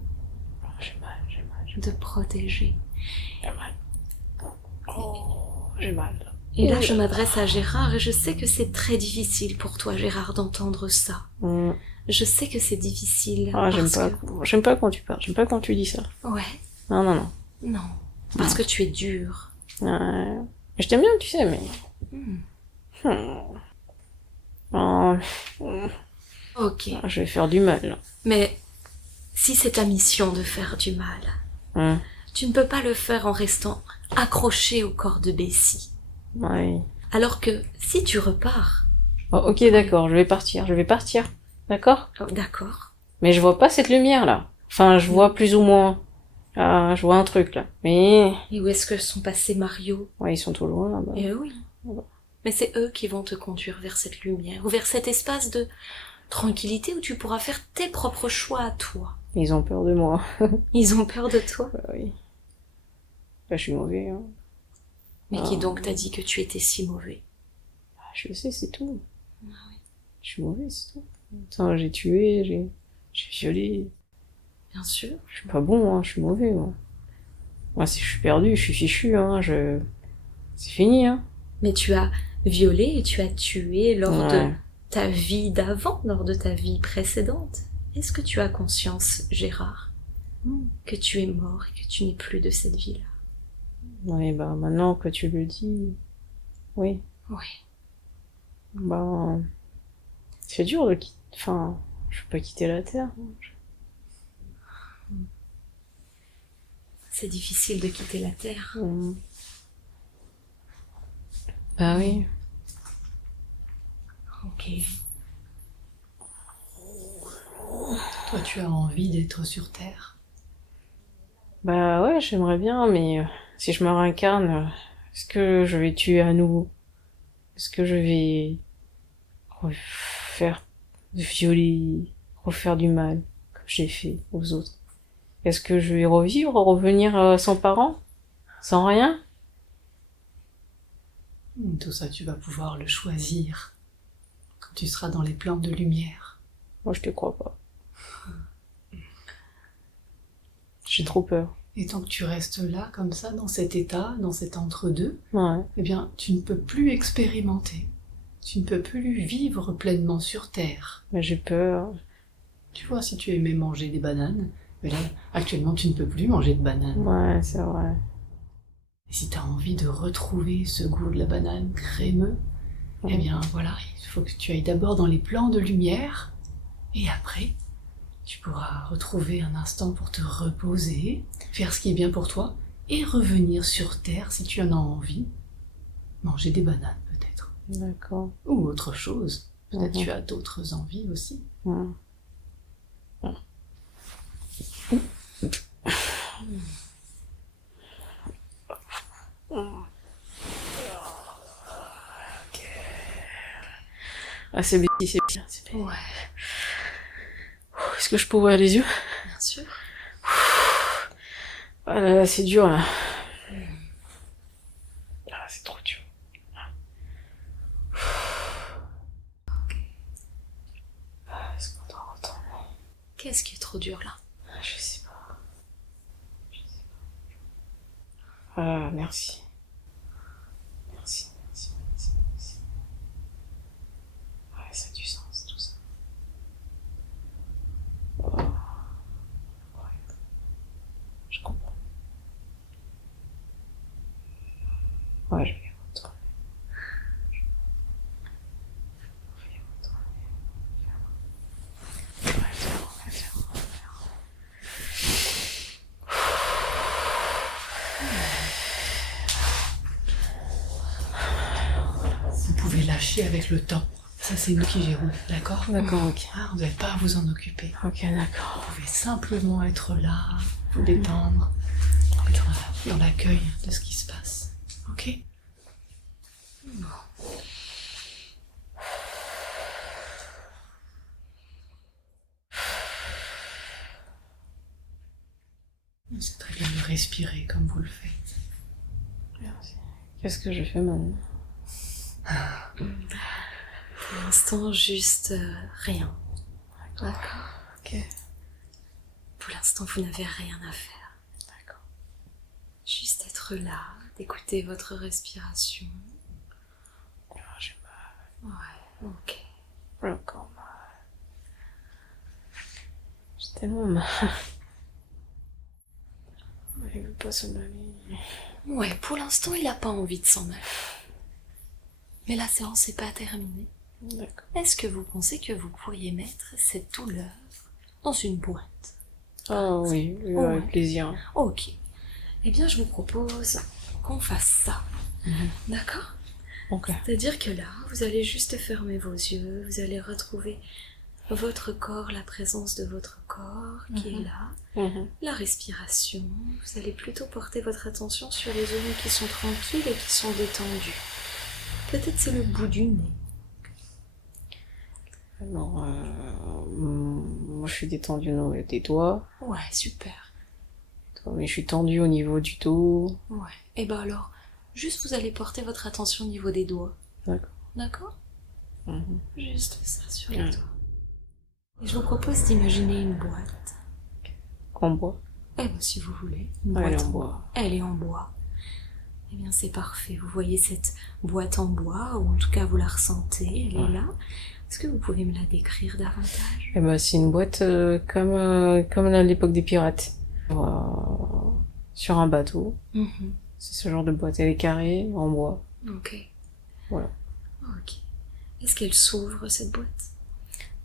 J'ai mal, j'ai mal, de protéger. j'ai mal. Oh, j'ai mal. Et là, je m'adresse à Gérard et je sais que c'est très difficile pour toi, Gérard, d'entendre ça. Je sais que c'est difficile. Ah, parce j'aime pas quand tu parles, j'aime pas quand tu dis ça. Ouais, Non, non, non. non. Parce que tu es dur. Ouais. Je t'aime bien, tu sais, mais... Oh, Ok. je vais faire du mal, là. Mais si c'est ta mission de faire du mal, tu ne peux pas le faire en restant accroché au corps de Bessie. Ouais. Alors que si tu repars... Oh, ok, d'accord, je vais partir. D'accord? Oh, d'accord. Mais je vois pas cette lumière, là. Enfin, je vois plus ou moins. Ah, je vois un truc, là. Mais... Et où est-ce que sont passés Mario? Ouais, ils sont tout loin, là-bas. Eh oui. Mais c'est eux qui vont te conduire vers cette lumière, ou vers cet espace de tranquillité où tu pourras faire tes propres choix à toi. Ils ont peur de moi. Ils ont peur de toi. Bah oui. Bah, je suis mauvais, hein. Mais qui donc t'a dit que tu étais si mauvais? Ah, je le sais, c'est tout. Je suis mauvais, c'est tout. Attends, j'ai tué, j'ai violé. Bien sûr. Je suis pas bon, hein, je suis mauvais, moi. Moi, si je suis perdu, je suis fichu, hein, c'est fini, hein. Mais tu as violé et tu as tué lors de Ouais. ta vie d'avant, lors de ta vie précédente. Est-ce que tu as conscience, Gérard, que tu es mort et que tu n'es plus de cette vie-là? Ouais, bah, maintenant que tu le dis, oui. Oui. Bah, c'est dur de quitter, enfin, je peux pas quitter la Terre. C'est difficile de quitter la Terre. Bah oui. Ok. Toi, tu as envie d'être sur Terre? Bah ouais, j'aimerais bien, mais si je me réincarne, est-ce que je vais tuer à nouveau? Est-ce que je vais refaire, violer, refaire du mal, comme j'ai fait aux autres? Est-ce que je vais revivre, revenir sans parents? Sans rien? Tout ça, tu vas pouvoir le choisir quand tu seras dans les plans de lumière. Moi, je te crois pas. J'ai trop peur. Et tant que tu restes là, comme ça, dans cet état, dans cet entre-deux, Ouais. eh bien, tu ne peux plus expérimenter. Tu ne peux plus vivre pleinement sur Terre. Mais j'ai peur. Tu vois, si tu aimais manger des bananes, mais là, actuellement, tu ne peux plus manger de bananes. Ouais, c'est vrai. Et si tu as envie de retrouver ce goût de la banane crémeux, eh bien, voilà, il faut que tu ailles d'abord dans les plans de lumière, et après, tu pourras retrouver un instant pour te reposer, faire ce qui est bien pour toi, et revenir sur Terre si tu en as envie. Manger des bananes, peut-être. D'accord. Ou autre chose. Peut-être Mhm. tu as d'autres envies aussi. Ouais. Ah, c'est bien, c'est bien, c'est bien. Ouais, Est-ce que je peux ouvrir les yeux? bien sûr. Ah là là, c'est dur, là. Ah, c'est trop dur. Ah, est-ce qu'on doit entendre? Qu'est-ce qui est trop dur là? Je sais pas. Ah, merci. Merci, merci, merci, merci. Ouais, ça a du sens, tout ça. Oh. Ouais. Je comprends. Ouais, je vais retourner. Je vais retourner. Ouais, c'est bon, c'est bon. Vous pouvez lâcher avec le temps. Ça, c'est nous qui gérons, d'accord? D'accord, ok. Ah, vous n'avez pas à vous en occuper. Ok, d'accord. Vous pouvez simplement être là, vous détendre, être dans l'accueil de ce qui se passe. Ok? C'est très bien de respirer comme vous le faites. Merci. Qu'est-ce que je fais maintenant? Pour l'instant, juste rien. D'accord. Ok. Pour l'instant, vous n'avez rien à faire. D'accord. Juste être là, d'écouter votre respiration. Ah, j'ai mal. Ouais, ok. J'ai encore mal. J'ai tellement mal. Il veut pas s'en aller. Ouais, pour l'instant, il n'a pas envie de s'en aller. Mais la séance n'est pas terminée. D'accord. Est-ce que vous pensez que vous pourriez mettre cette douleur dans une boîte? Ah oui, oui, Ouais. avec plaisir. Ok. Eh bien, je vous propose qu'on fasse ça. D'accord? Ok. C'est-à-dire que là, vous allez juste fermer vos yeux, vous allez retrouver votre corps, la présence de votre corps qui est là, la respiration. Vous allez plutôt porter votre attention sur les zones qui sont tranquilles et qui sont détendues. Peut-être c'est le bout du nez. Alors, moi je suis détendue des doigts, Ouais, super. mais je suis tendue au niveau du dos. Ouais. Et ben alors, juste vous allez porter votre attention au niveau des doigts. D'accord. D'accord? Mhm. Juste ça sur les Ouais. doigts. Et je vous propose d'imaginer une boîte. En bois. Eh ben si vous voulez. Une Ouais, elle est boîte en bois. Elle est en bois. Eh bien c'est parfait. Vous voyez cette boîte en bois, ou en tout cas vous la ressentez, elle est là. Est-ce que vous pouvez me la décrire davantage? Eh ben, c'est une boîte comme à l'époque des pirates. Sur un bateau. Mhm. C'est ce genre de boîte. Elle est carrée, en bois. Ok. Voilà. Ok. Est-ce qu'elle s'ouvre cette boîte?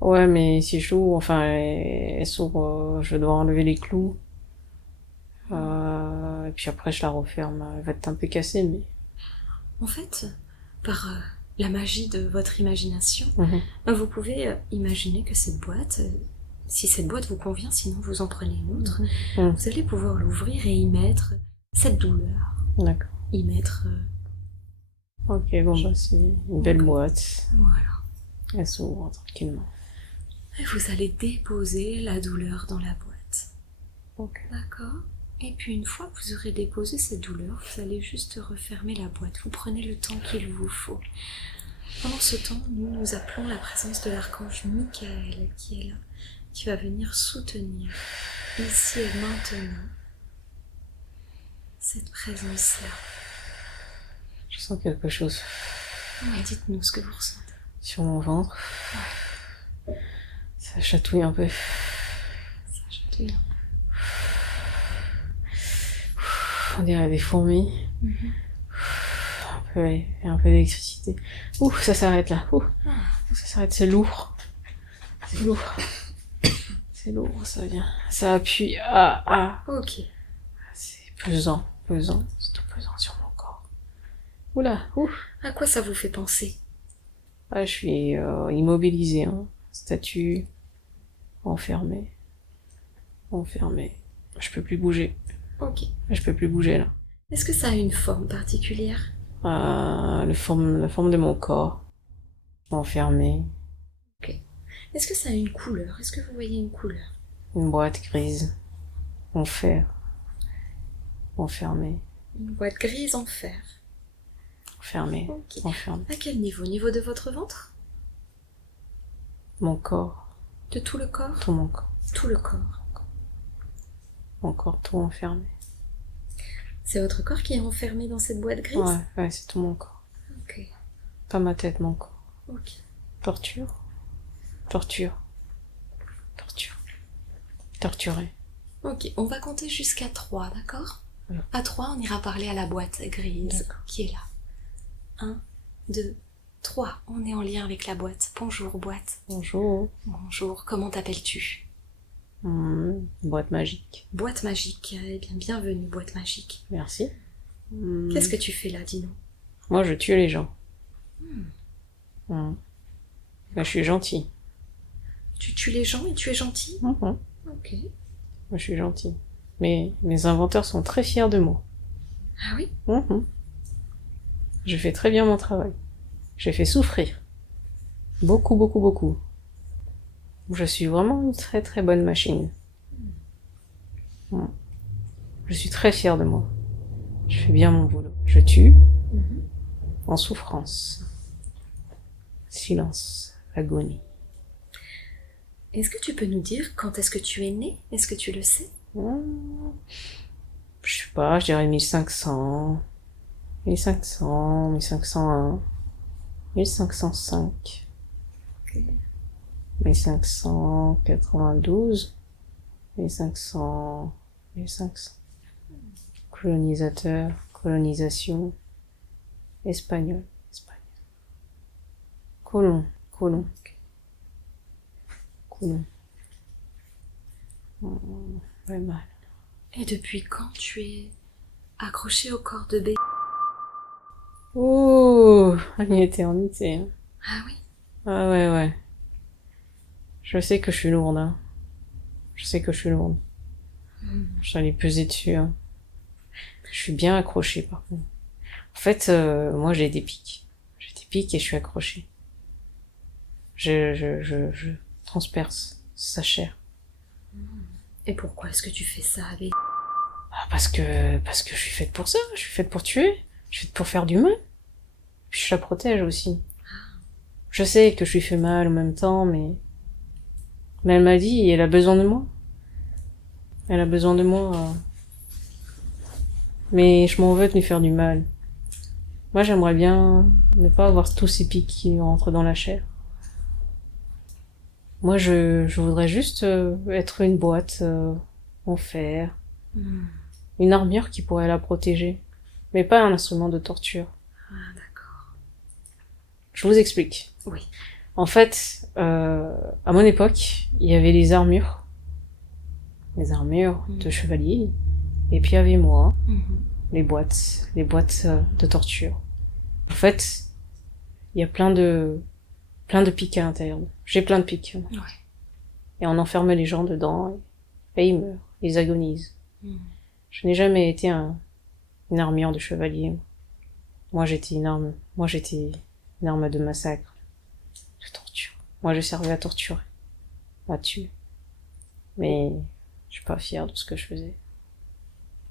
Ouais, mais si je l'ouvre, enfin, elle s'ouvre, je dois enlever les clous. Et puis après, je la referme. Elle va être un peu cassée, mais... En fait, par la magie de votre imagination, Mhm. vous pouvez imaginer que cette boîte, si cette boîte vous convient, sinon vous en prenez une autre, Mhm. vous allez pouvoir l'ouvrir et y mettre cette douleur. D'accord. Y mettre... Ok, bon, bah, c'est une belle boîte. voilà. Elle s'ouvre tranquillement. Et vous allez déposer la douleur dans la boîte. Ok. D'accord? Et puis une fois que vous aurez déposé cette douleur, vous allez juste refermer la boîte. Vous prenez le temps qu'il vous faut. Pendant ce temps, nous appelons la présence de l'archange Michael qui est là, qui va venir soutenir ici et maintenant cette présence-là. Je sens quelque chose Ouais, dites-nous ce que vous ressentez. sur mon ventre. Ça chatouille un peu. Ça chatouille. On dirait des fourmis. Mhm. Un peu d'électricité. Ouh, ça s'arrête là. Ouh, ça s'arrête, c'est lourd. C'est lourd. C'est lourd, ça vient. Ça appuie. Ok. C'est pesant. C'est tout pesant sur mon corps. Oula, ouh. À quoi ça vous fait penser? Je suis immobilisée, hein. Statue. Enfermée. Je peux plus bouger. Ok. Je peux plus bouger là. Est-ce que ça a une forme particulière? La forme de mon corps. Enfermée. Est-ce que ça a une couleur? Est-ce que vous voyez une couleur? Une boîte grise. En fer. Enfermée. Une boîte grise en fer. Enfermée. Ok. Enfermée. À quel niveau? Au niveau de votre ventre? Mon corps. De tout le corps? Tout mon corps. Tout le corps. Mon corps tout enfermé. C'est votre corps qui est enfermé dans cette boîte grise? Ouais, c'est tout mon corps. Ok. Pas ma tête, mon corps. Ok. Torture. Torturé. Ok, on va compter jusqu'à 3, d'accord? Ouais. À 3, on ira parler à la boîte grise D'accord. qui est là. 1, 2, 3. On est en lien avec la boîte. Bonjour, boîte. Bonjour. Bonjour, comment t'appelles-tu? Boîte magique. Boîte magique. Eh bien, bienvenue, boîte magique. Merci. Qu'est-ce que tu fais là, dis-nous? Moi, je tue les gens. Je suis gentil. Tu tues les gens et tu es gentil? Moi, Ok. je suis gentil. Mais mes inventeurs sont très fiers de moi. Ah oui? Je fais très bien mon travail. J'ai fait souffrir. Beaucoup. Je suis vraiment une très très bonne machine. Je suis très fière de moi. Je fais bien mon boulot. Je tue en souffrance. Silence, agonie. Est-ce que tu peux nous dire quand est-ce que tu es né? Est-ce que tu le sais? Je sais pas, je dirais 1500, 1501, 1505, Ok. 1592, 1500. Colonisateur, colonisation, espagnol. Colon. Ouais, mal. Et depuis quand tu es accroché au corps de bébé? Oh, une éternité. Hein. Ah oui? Ah ouais. Je sais que je suis lourde, hein. J'allais peser dessus, hein. Je suis bien accrochée, par contre. En fait, moi, j'ai des pics. Et je suis accrochée. Je transperce sa chair. Et pourquoi est-ce que tu fais ça avec? Parce que je suis faite pour ça. Je suis faite pour tuer. Je suis faite pour faire du mal. Puis je la protège aussi. Je sais que je lui fais mal en même temps, mais elle m'a dit, elle a besoin de moi. Mais je m'en veux de lui faire du mal. Moi, j'aimerais bien ne pas avoir tous ces pics qui rentrent dans la chair. Moi, je voudrais juste être une boîte en fer. Une armure qui pourrait la protéger. Mais pas un instrument de torture. Ah, d'accord. Je vous explique. Oui. En fait, à mon époque, il y avait les armures. Les armures de chevalier. Et puis il y avait moi. Les boîtes de torture. En fait, il y a plein de pics à l'intérieur. J'ai plein de pics. Ouais. Et on enferme les gens dedans et ils meurent, ils agonisent. Je n'ai jamais été une armure de chevalier. Moi j'étais une arme de massacre, de torture. Moi je servais à torturer, à tuer. Mais je suis pas fière de ce que je faisais.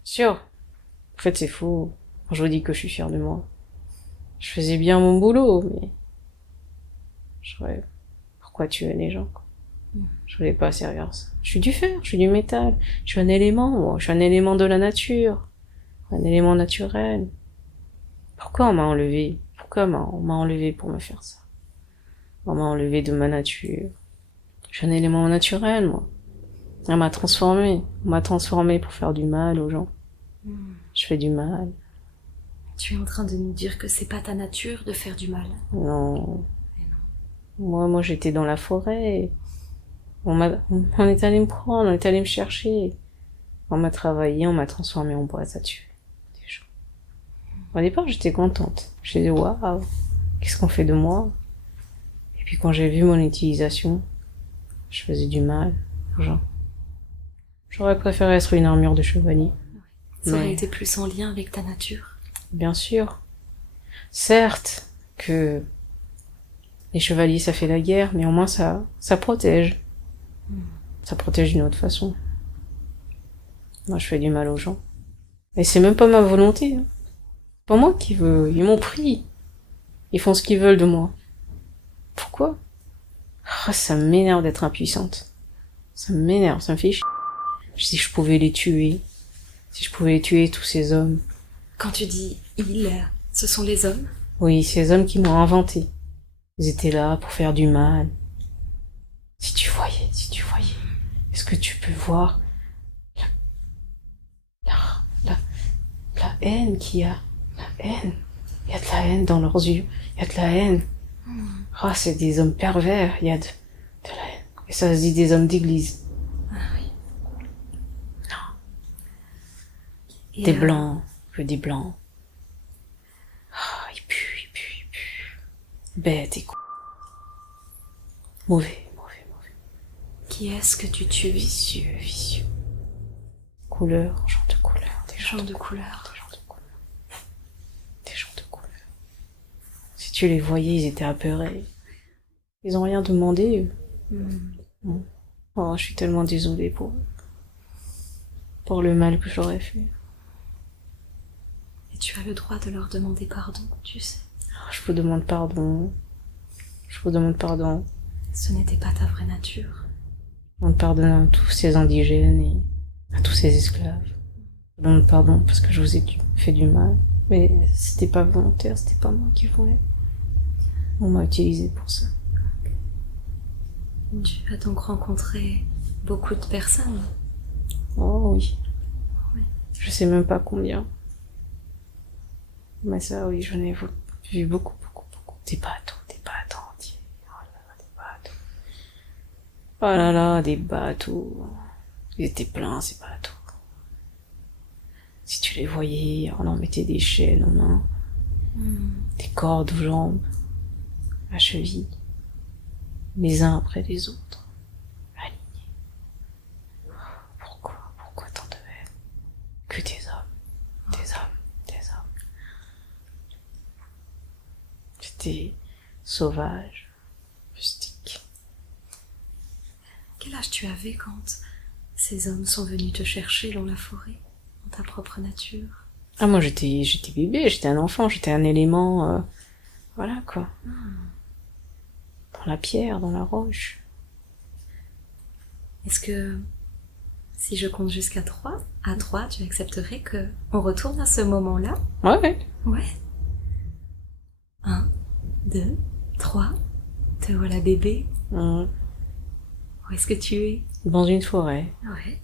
Sûr. En fait, c'est faux. Quand je vous dis que je suis fière de moi. Je faisais bien mon boulot, mais... Pourquoi tuer les gens, quoi. Je voulais pas servir à ça. Je suis du fer, je suis du métal. Je suis un élément, moi. Je suis un élément de la nature. Un élément naturel. Pourquoi on m'a enlevé? Pourquoi on m'a enlevé pour me faire ça? On m'a enlevé de ma nature. Je suis un élément naturel, moi. On m'a transformé. On m'a transformé pour faire du mal aux gens. Je fais du mal. Tu es en train de nous dire que c'est pas ta nature de faire du mal. Non. Moi, j'étais dans la forêt. On est allé me prendre, on est allé me chercher. On m'a travaillé, on m'a transformé en boîte à tuer. Des gens. Au départ, j'étais contente. J'ai dit, waouh, qu'est-ce qu'on fait de moi? Et puis quand j'ai vu mon utilisation, je faisais du mal aux gens. J'aurais préféré être une armure de chevalier. Ça aurait été plus en lien avec ta nature. Bien sûr. Certes que les chevaliers, ça fait la guerre, mais au moins ça protège. Ça protège d'une autre façon. Moi, je fais du mal aux gens. Et c'est même pas ma volonté. Hein. C'est pas moi qui veux. Ils m'ont pris. Ils font ce qu'ils veulent de moi. Pourquoi? Ah, ça m'énerve d'être impuissante. Ça m'énerve, ça me fait chier. Si je pouvais les tuer. Si je pouvais tuer tous ces hommes. Quand tu dis « ils », ce sont les hommes? Oui, ces hommes qui m'ont inventé. Ils étaient là pour faire du mal. Si tu voyais. Est-ce que tu peux voir la haine qu'il y a? La haine. Il y a de la haine dans leurs yeux. Il y a de la haine. Ah, c'est des hommes pervers. Il y a de la haine. Et ça se dit des hommes d'église. Ah oui. Non. Des blancs. Que des blancs. Ah, ils puent. Bête et con. Mauvais. Qui est-ce que tu tues? Vicieux. Couleur, gens de couleur. Des gens de couleur. Si tu les voyais, ils étaient apeurés. Ils ont rien demandé, eux. Non. Oh, je suis tellement désolée pour le mal que j'aurais fait. Et tu as le droit de leur demander pardon, tu sais. Je vous demande pardon. Ce n'était pas ta vraie nature. Je demande pardon à tous ces indigènes et à tous ces esclaves. Je demande pardon parce que je vous ai fait du mal. Mais c'était pas volontaire, c'était pas moi qui voulais. On m'a utilisé pour ça. Tu as donc rencontré beaucoup de personnes? Oh oui. Oui. Je sais même pas combien. Mais ça, oui, j'en ai vu beaucoup. Des bateaux entiers. Oh là là, des bateaux. Oh là là, des bateaux. Ils étaient pleins, ces bateaux. Si tu les voyais, on en mettait des chaînes aux mains, des cordes aux jambes, à cheville, les uns après les autres, alignés. Pourquoi tant de haine? Que des hommes. J'étais sauvage, rustique. Quel âge tu avais quand ces hommes sont venus te chercher dans la forêt, dans ta propre nature? Ah, moi j'étais bébé, j'étais un enfant, j'étais un élément, voilà quoi. Dans la pierre, dans la roche. Est-ce que, si je compte jusqu'à 3, à 3, tu accepterais que on retourne à ce moment-là? Ouais. Ouais. 1, 2, 3, te voilà bébé. Où est-ce que tu es? Dans une forêt. Ouais.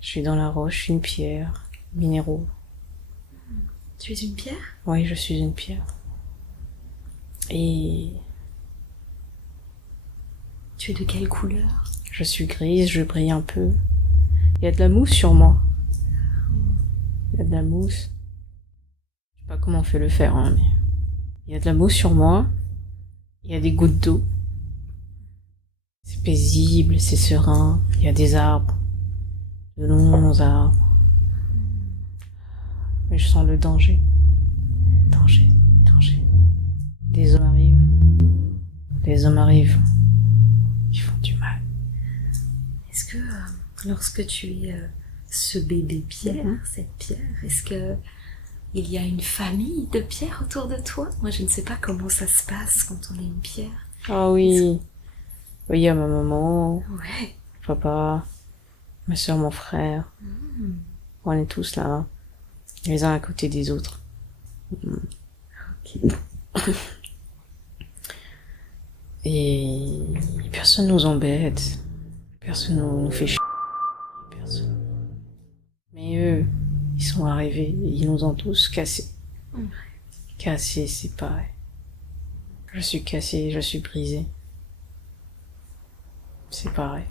Je suis dans la roche, une pierre, minéraux. Tu es une pierre? Oui, je suis une pierre. Et tu es de quelle couleur? Je suis grise, je brille un peu. Il y a de la mousse sur moi. Il y a de la mousse. Je sais pas comment on fait le faire, hein, mais il y a de la mousse sur moi. Il y a des gouttes d'eau. C'est paisible, c'est serein. Il y a des arbres. De longs arbres. Mais je sens le danger. Danger. Des hommes arrivent. Ils font du mal. Est-ce que lorsque tu es ce bébé Pierre, cette Pierre, est-ce que il y a une famille de Pierre autour de toi? Moi, je ne sais pas comment ça se passe quand on est une Pierre. Ah oui. Oui, il y a ma maman, Ouais. papa, ma soeur, mon frère. On est tous là, les uns à côté des autres. Ok. Et personne nous embête, personne nous fait chier, personne. Mais eux, ils sont arrivés et ils nous ont tous cassés. Cassés, c'est pareil. Je suis cassé, je suis brisé. C'est pareil.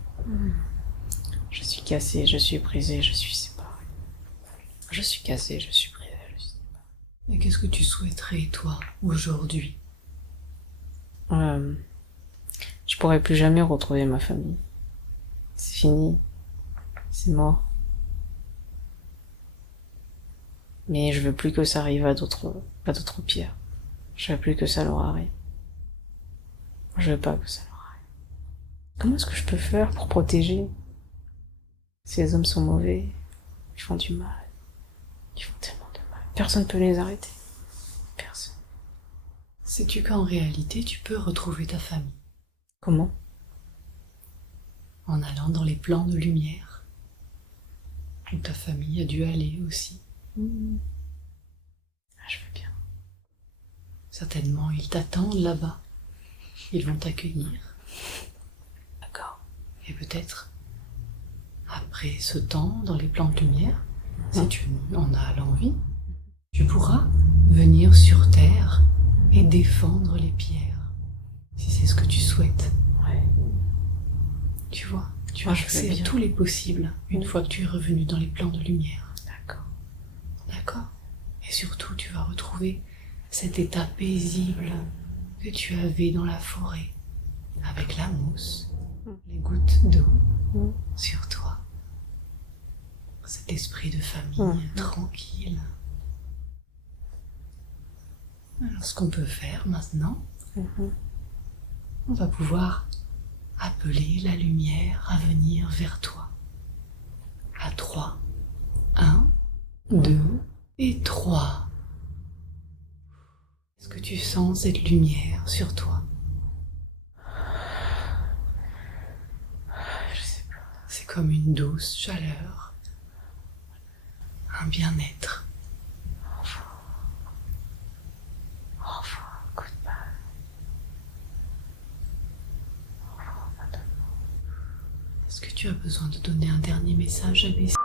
Je suis cassé, je suis brisé, je suis séparé. Je suis cassé, je suis brisé, je suis séparé. Et qu'est-ce que tu souhaiterais, toi, aujourd'hui? Je pourrais plus jamais retrouver ma famille. C'est fini. C'est mort. Mais je veux plus que ça arrive à d'autres pierres. Je veux plus que ça leur arrive. Je veux pas que ça leur arrive. Comment est-ce que je peux faire pour protéger? Ces hommes sont mauvais. Ils font du mal. Ils font tellement de mal. Personne peut les arrêter. Personne. Sais-tu qu'en réalité, tu peux retrouver ta famille Comment? en allant dans les plans de lumière où ta famille a dû aller aussi? Ah, je veux bien. Certainement, ils t'attendent là-bas. Ils vont t'accueillir. D'accord. Et peut-être, après ce temps dans les plans de lumière, si tu en as l'envie, tu pourras venir sur Terre et défendre les pierres, si c'est ce que tu souhaites. Ouais. Tu vois, tu Ah, as je veux accès à bien. tous les possibles une fois que tu es revenu dans les plans de lumière. D'accord. D'accord? Et surtout, tu vas retrouver cet état paisible que tu avais dans la forêt, avec la mousse, les gouttes d'eau sur toi. Cet esprit de famille tranquille. Alors, ce qu'on peut faire maintenant, on va pouvoir appeler la lumière à venir vers toi. À 3. 1, 2 et 3. Est-ce que tu sens cette lumière sur toi? Je sais pas. C'est comme une douce chaleur, un bien-être. Enfin, goodbye. Est-ce que tu as besoin de donner un dernier message à Bessie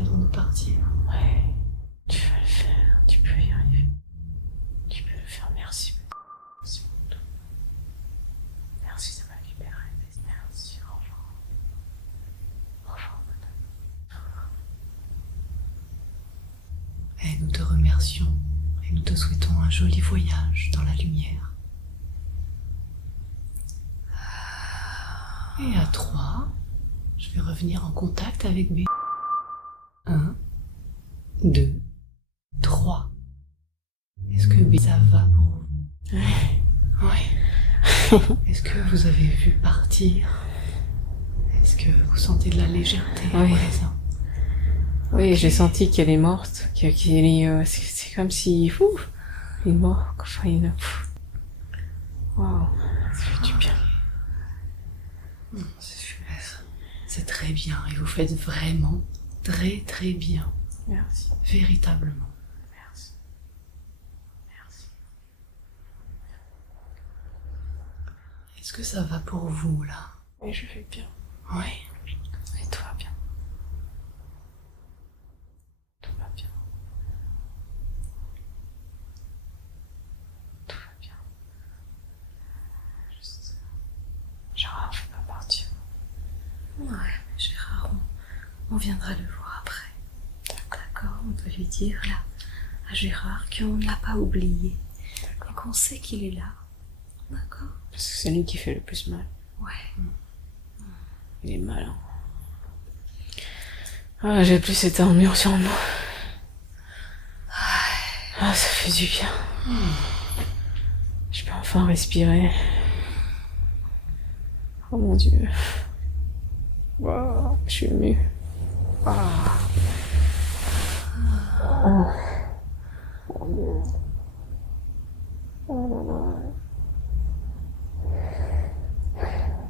avant de partir? Ouais. Tu vas le faire. Tu peux y arriver. Tu peux le faire. Merci. Merci pour tout. Merci de me libérer. Merci. Au revoir. Au revoir, madame. Et nous te remercions et nous te souhaitons un joli voyage dans la lumière. Et à 3, je vais revenir en contact avec Bessie. 1, 2, 3. Est-ce que ça va pour vous? Oui. Est-ce que vous avez vu partir? Est-ce que vous sentez de la légèreté à Oui. présent? Oui, j'ai senti qu'elle est morte. Qu'elle est, c'est comme si, il est mort. Enfin, il a, waouh, ça fait du bien. C'est super. C'est très bien et vous faites vraiment très très bien. Merci. Véritablement. Merci. Merci. Est-ce que ça va pour vous là? Oui, je vais bien. Oui. Et tout va bien. Tout va bien. Tout va bien. Juste... Gérard, je peux pas partir. Ouais, mais Gérard, on viendra le voir après. D'accord? On peut lui dire là, à Gérard, qu'on ne l'a pas oublié. Et qu'on sait qu'il est là. D'accord? Parce que c'est lui qui fait le plus mal. Ouais. Il est malin. Ah, j'ai plus cette armure sur moi. Ah, ça fait du bien. Je peux enfin respirer. Oh mon Dieu. Waouh, je suis émue. Ah.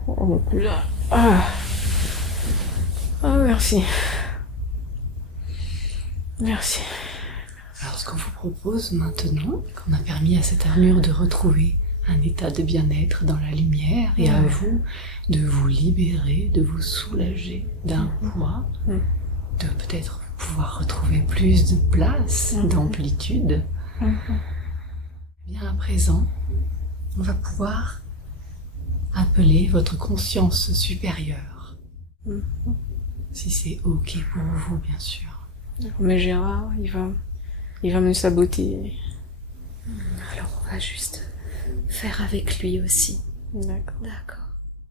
On n'est plus là. Ah. Ah, merci. Merci. Alors, ce qu'on vous propose maintenant, qu'on a permis à cette armure de retrouver un état de bien-être dans la lumière, et à vous de vous libérer, de vous soulager d'un poids, de peut-être pouvoir retrouver plus de place, d'amplitude. Bien à présent, on va pouvoir appeler votre conscience supérieure. Si c'est ok pour vous, bien sûr. Mais Gérard, il va me saboter. Alors on va juste faire avec lui aussi. D'accord. D'accord.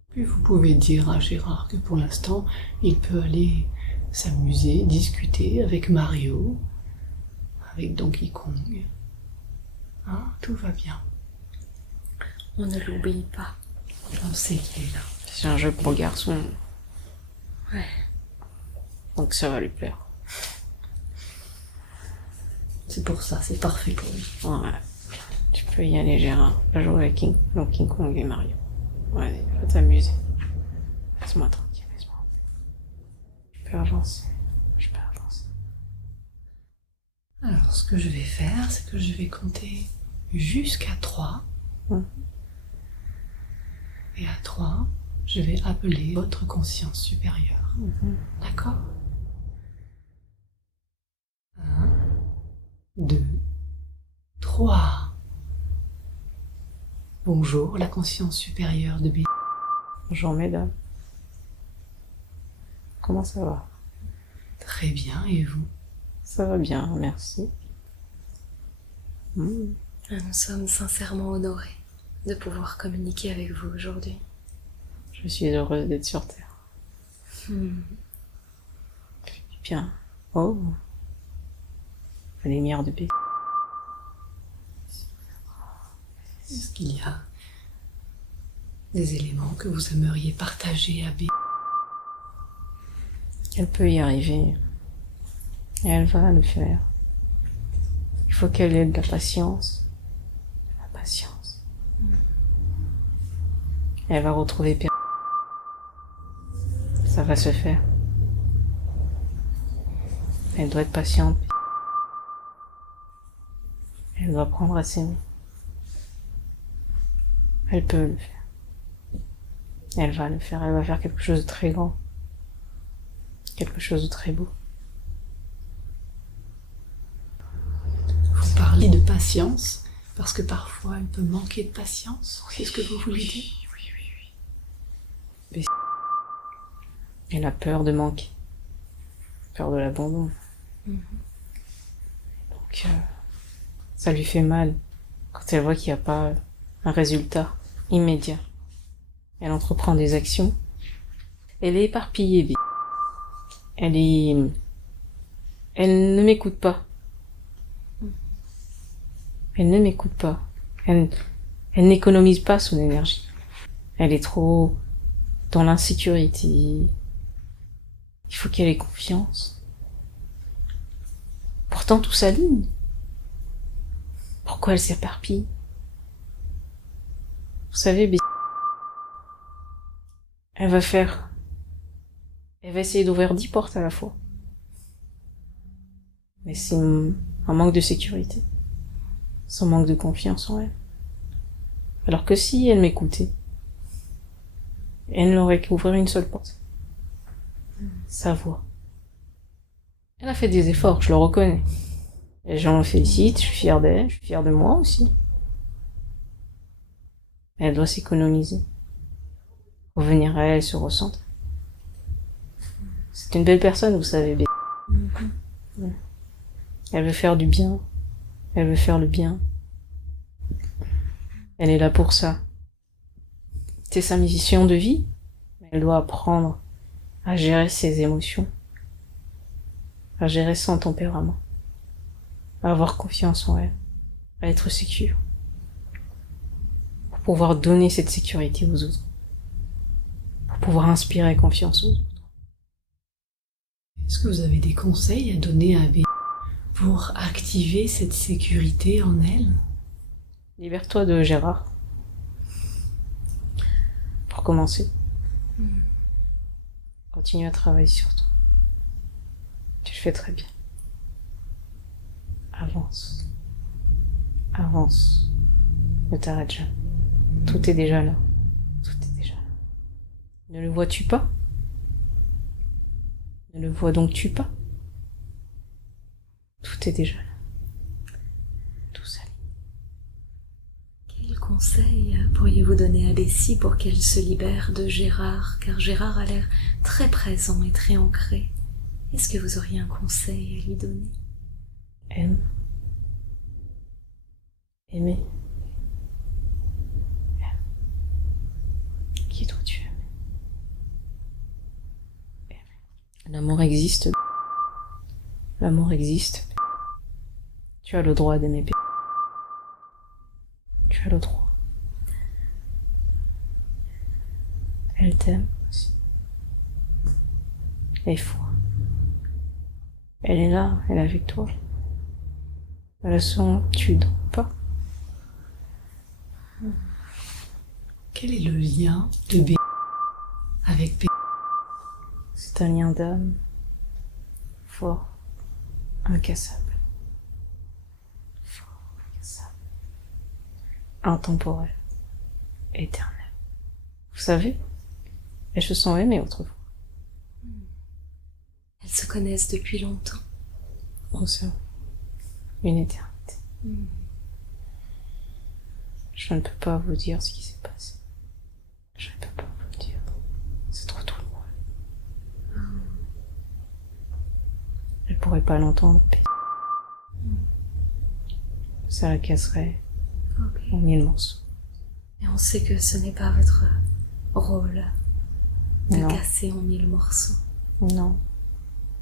Puis vous pouvez dire à Gérard que pour l'instant, il peut aller s'amuser, discuter avec Mario, avec Donkey Kong. Hein, tout va bien. On ne l'oublie pas. On sait qu'il est là. C'est un jeu pour garçon. Ouais. Donc ça va lui plaire. C'est pour ça, c'est parfait pour lui. Ouais. Tu peux y aller, Gérard. Va jouer avec King Kong et Mario. Ouais, va t'amuser. Laisse-moi tranquille, laisse-moi. Je peux avancer. Alors, ce que je vais faire, c'est que je vais compter jusqu'à 3. Et à 3, je vais appeler votre conscience supérieure. D'accord? 1, 2, 3. Bonjour, la conscience supérieure de B. Bonjour, mesdames. Comment ça va? Très bien, et vous? Ça va bien, merci. Nous sommes sincèrement honorés de pouvoir communiquer avec vous aujourd'hui. Je suis heureuse d'être sur Terre. Bien. Oh. La lumière de B. Est-ce qu'il y a des éléments que vous aimeriez partager à B? Elle peut y arriver. Et elle va le faire. Il faut qu'elle ait de la patience. La patience. Et elle va retrouver Pierre. Ça va se faire. Elle doit être patiente. Elle doit apprendre à s'aimer. Elle peut le faire. Elle va le faire. Elle va faire quelque chose de très grand. Quelque chose de très beau. Vous parlez de patience, parce que parfois elle peut manquer de patience. C'est ce que vous voulez dire? Oui. Elle a peur de manquer. Peur de l'abandon. Donc, ça lui fait mal quand elle voit qu'il n'y a pas un résultat immédiat. Elle entreprend des actions. Elle est éparpillée. Elle ne m'écoute pas. Elle ne m'écoute pas. Elle n'économise pas son énergie. Elle est trop dans l'insécurité. Il faut qu'elle ait confiance. Pourtant, tout s'aligne. Pourquoi elle s'éparpille? Vous savez, elle va essayer d'ouvrir 10 portes à la fois. Mais c'est un manque de sécurité. Son manque de confiance en elle. Alors que si elle m'écoutait, elle n'aurait qu'ouvrir une seule porte. Sa voix. Elle a fait des efforts, je le reconnais. Et j'en félicite, je suis fière d'elle, je suis fière de moi aussi. Elle doit s'économiser. Revenir à elle, se ressentir. C'est une belle personne, vous savez. Elle veut faire du bien. Elle veut faire le bien. Elle est là pour ça. C'est sa mission de vie. Elle doit apprendre à gérer ses émotions, à gérer son tempérament, à avoir confiance en elle, à être sécure, pour pouvoir donner cette sécurité aux autres, pour pouvoir inspirer confiance aux autres. Est-ce que vous avez des conseils à donner à B pour activer cette sécurité en elle. Libère-toi de Gérard. Pour commencer. Continue à travailler sur toi. Tu le fais très bien. Avance. Avance. Ne t'arrête jamais. Tout est déjà là. Tout est déjà là. Ne le vois-tu pas? Ne le vois donc-tu pas? Tout est déjà là. Tout ça. Quel conseil pourriez-vous donner à Bessie pour qu'elle se libère de Gérard, car Gérard a l'air très présent et très ancré. Est-ce que vous auriez un conseil à lui donner? Aime. Aimer. Qui dois-tu aimer? Aimer. L'amour existe. L'amour existe. Tu as le droit d'aimer. Tu as le droit. Elle t'aime aussi. Et foi. Elle est là, elle est avec toi. La leçon, tu ne dors pas. Quel est le lien de B avec P? C'est un lien d'âme fort, incassable. Fort, incassable. Intemporel. Éternel. Vous savez, elles se sont aimées autrefois. Elles se connaissent depuis longtemps. Oh, ça. Une éternité. Je ne peux pas vous dire ce qui s'est passé. Je ne peux pas vous le dire. C'est trop douloureux. Elle pourrait pas l'entendre. Ça la casserait en 1000 morceaux. Et on sait que ce n'est pas votre rôle de Non. casser en 1000 morceaux. Non.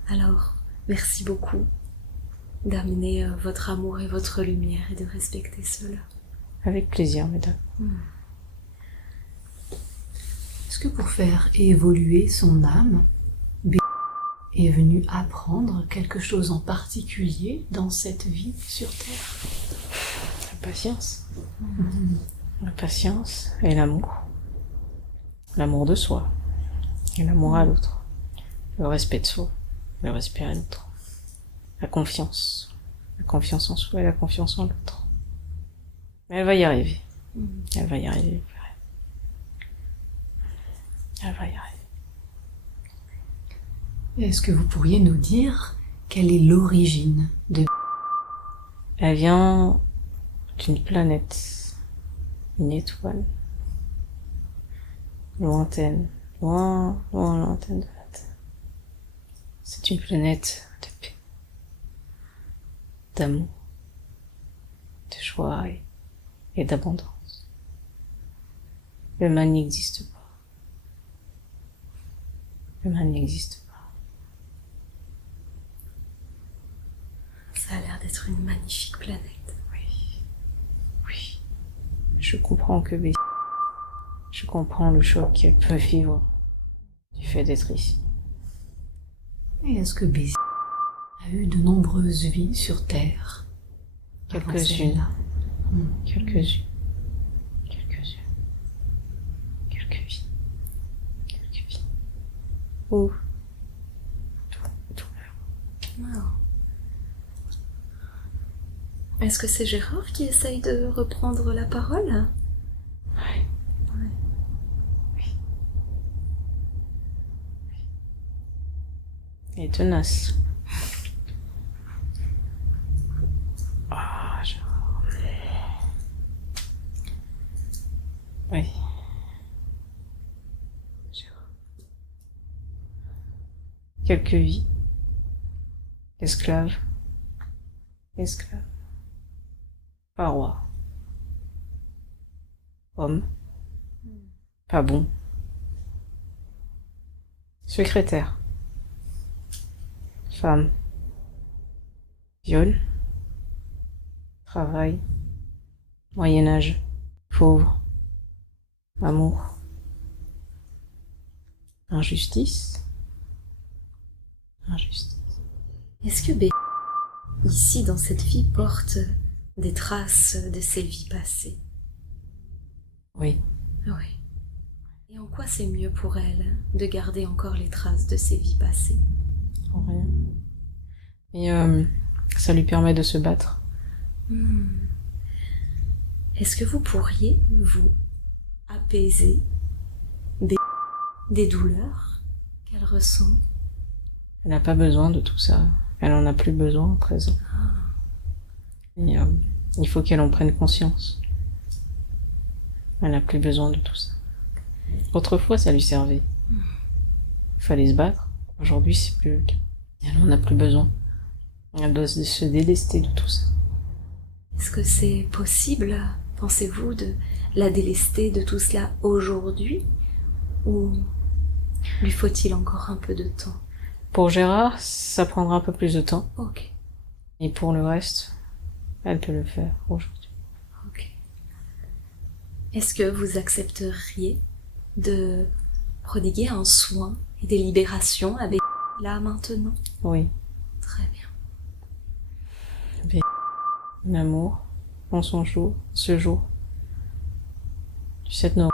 Alors, merci beaucoup d'amener votre amour et votre lumière et de respecter cela. Avec plaisir, mesdames. Est-ce que pour faire évoluer son âme, B est venu apprendre quelque chose en particulier dans cette vie sur Terre? La patience. La patience et l'amour. L'amour de soi et l'amour à l'autre. Le respect de soi, le respect à l'autre. La confiance. La confiance en soi et la confiance en l'autre. Mais elle va y arriver. Elle va y arriver. Elle va y arriver. Est-ce que vous pourriez nous dire quelle est l'origine de B? Elle vient d'une planète, une étoile, lointaine, loin, loin, lointaine de la Terre. C'est une planète de paix, d'amour, de joie et d'abondance. Le mal n'existe pas. Le mal n'existe pas. Ça a l'air d'être une magnifique planète. Oui. Oui. Je comprends que Bessie. Je comprends le choc qu'elle peut vivre du fait d'être ici. Et est-ce que B a eu de nombreuses vies sur Terre? avant Quelques-unes. celle-là? Quelques-unes. Quelques-unes. Quelques vies. Quelques vies. Ou tout. Wow. Est-ce que c'est Gérard qui essaye de reprendre la parole? Il est tenace. Ah, Gérard. Oui. Gérard. Quelques vies. Esclave. Esclave. Pas roi. Homme. Pas bon. Secrétaire. Femme. Viol. Travail. Moyen-Âge. Pauvre. Amour. Injustice. Injustice. Est-ce que B ici, dans cette vie, porte des traces de ses vies passées. Oui. Oui. Et en quoi c'est mieux pour elle de garder encore les traces de ses vies passées? En rien. Et ça lui permet de se battre. Est-ce que vous pourriez, vous, apaiser des douleurs qu'elle ressent? Elle n'a pas besoin de tout ça. Elle en a plus besoin à présent. Et il faut qu'elle en prenne conscience. Elle n'a plus besoin de tout ça. Autrefois, ça lui servait. Il fallait se battre. Aujourd'hui, c'est plus le cas. Elle en a plus besoin. Elle doit se délester de tout ça. Est-ce que c'est possible, pensez-vous, de la délester de tout cela aujourd'hui? Ou lui faut-il encore un peu de temps? Pour Gérard, ça prendra un peu plus de temps. Ok, Et pour le reste, elle peut le faire aujourd'hui. ok. Est-ce que vous accepteriez de prodiguer un soin et des libérations avec là maintenant? Oui. Très bien. L'amour, en son jour, ce jour. Tu sais te nourrir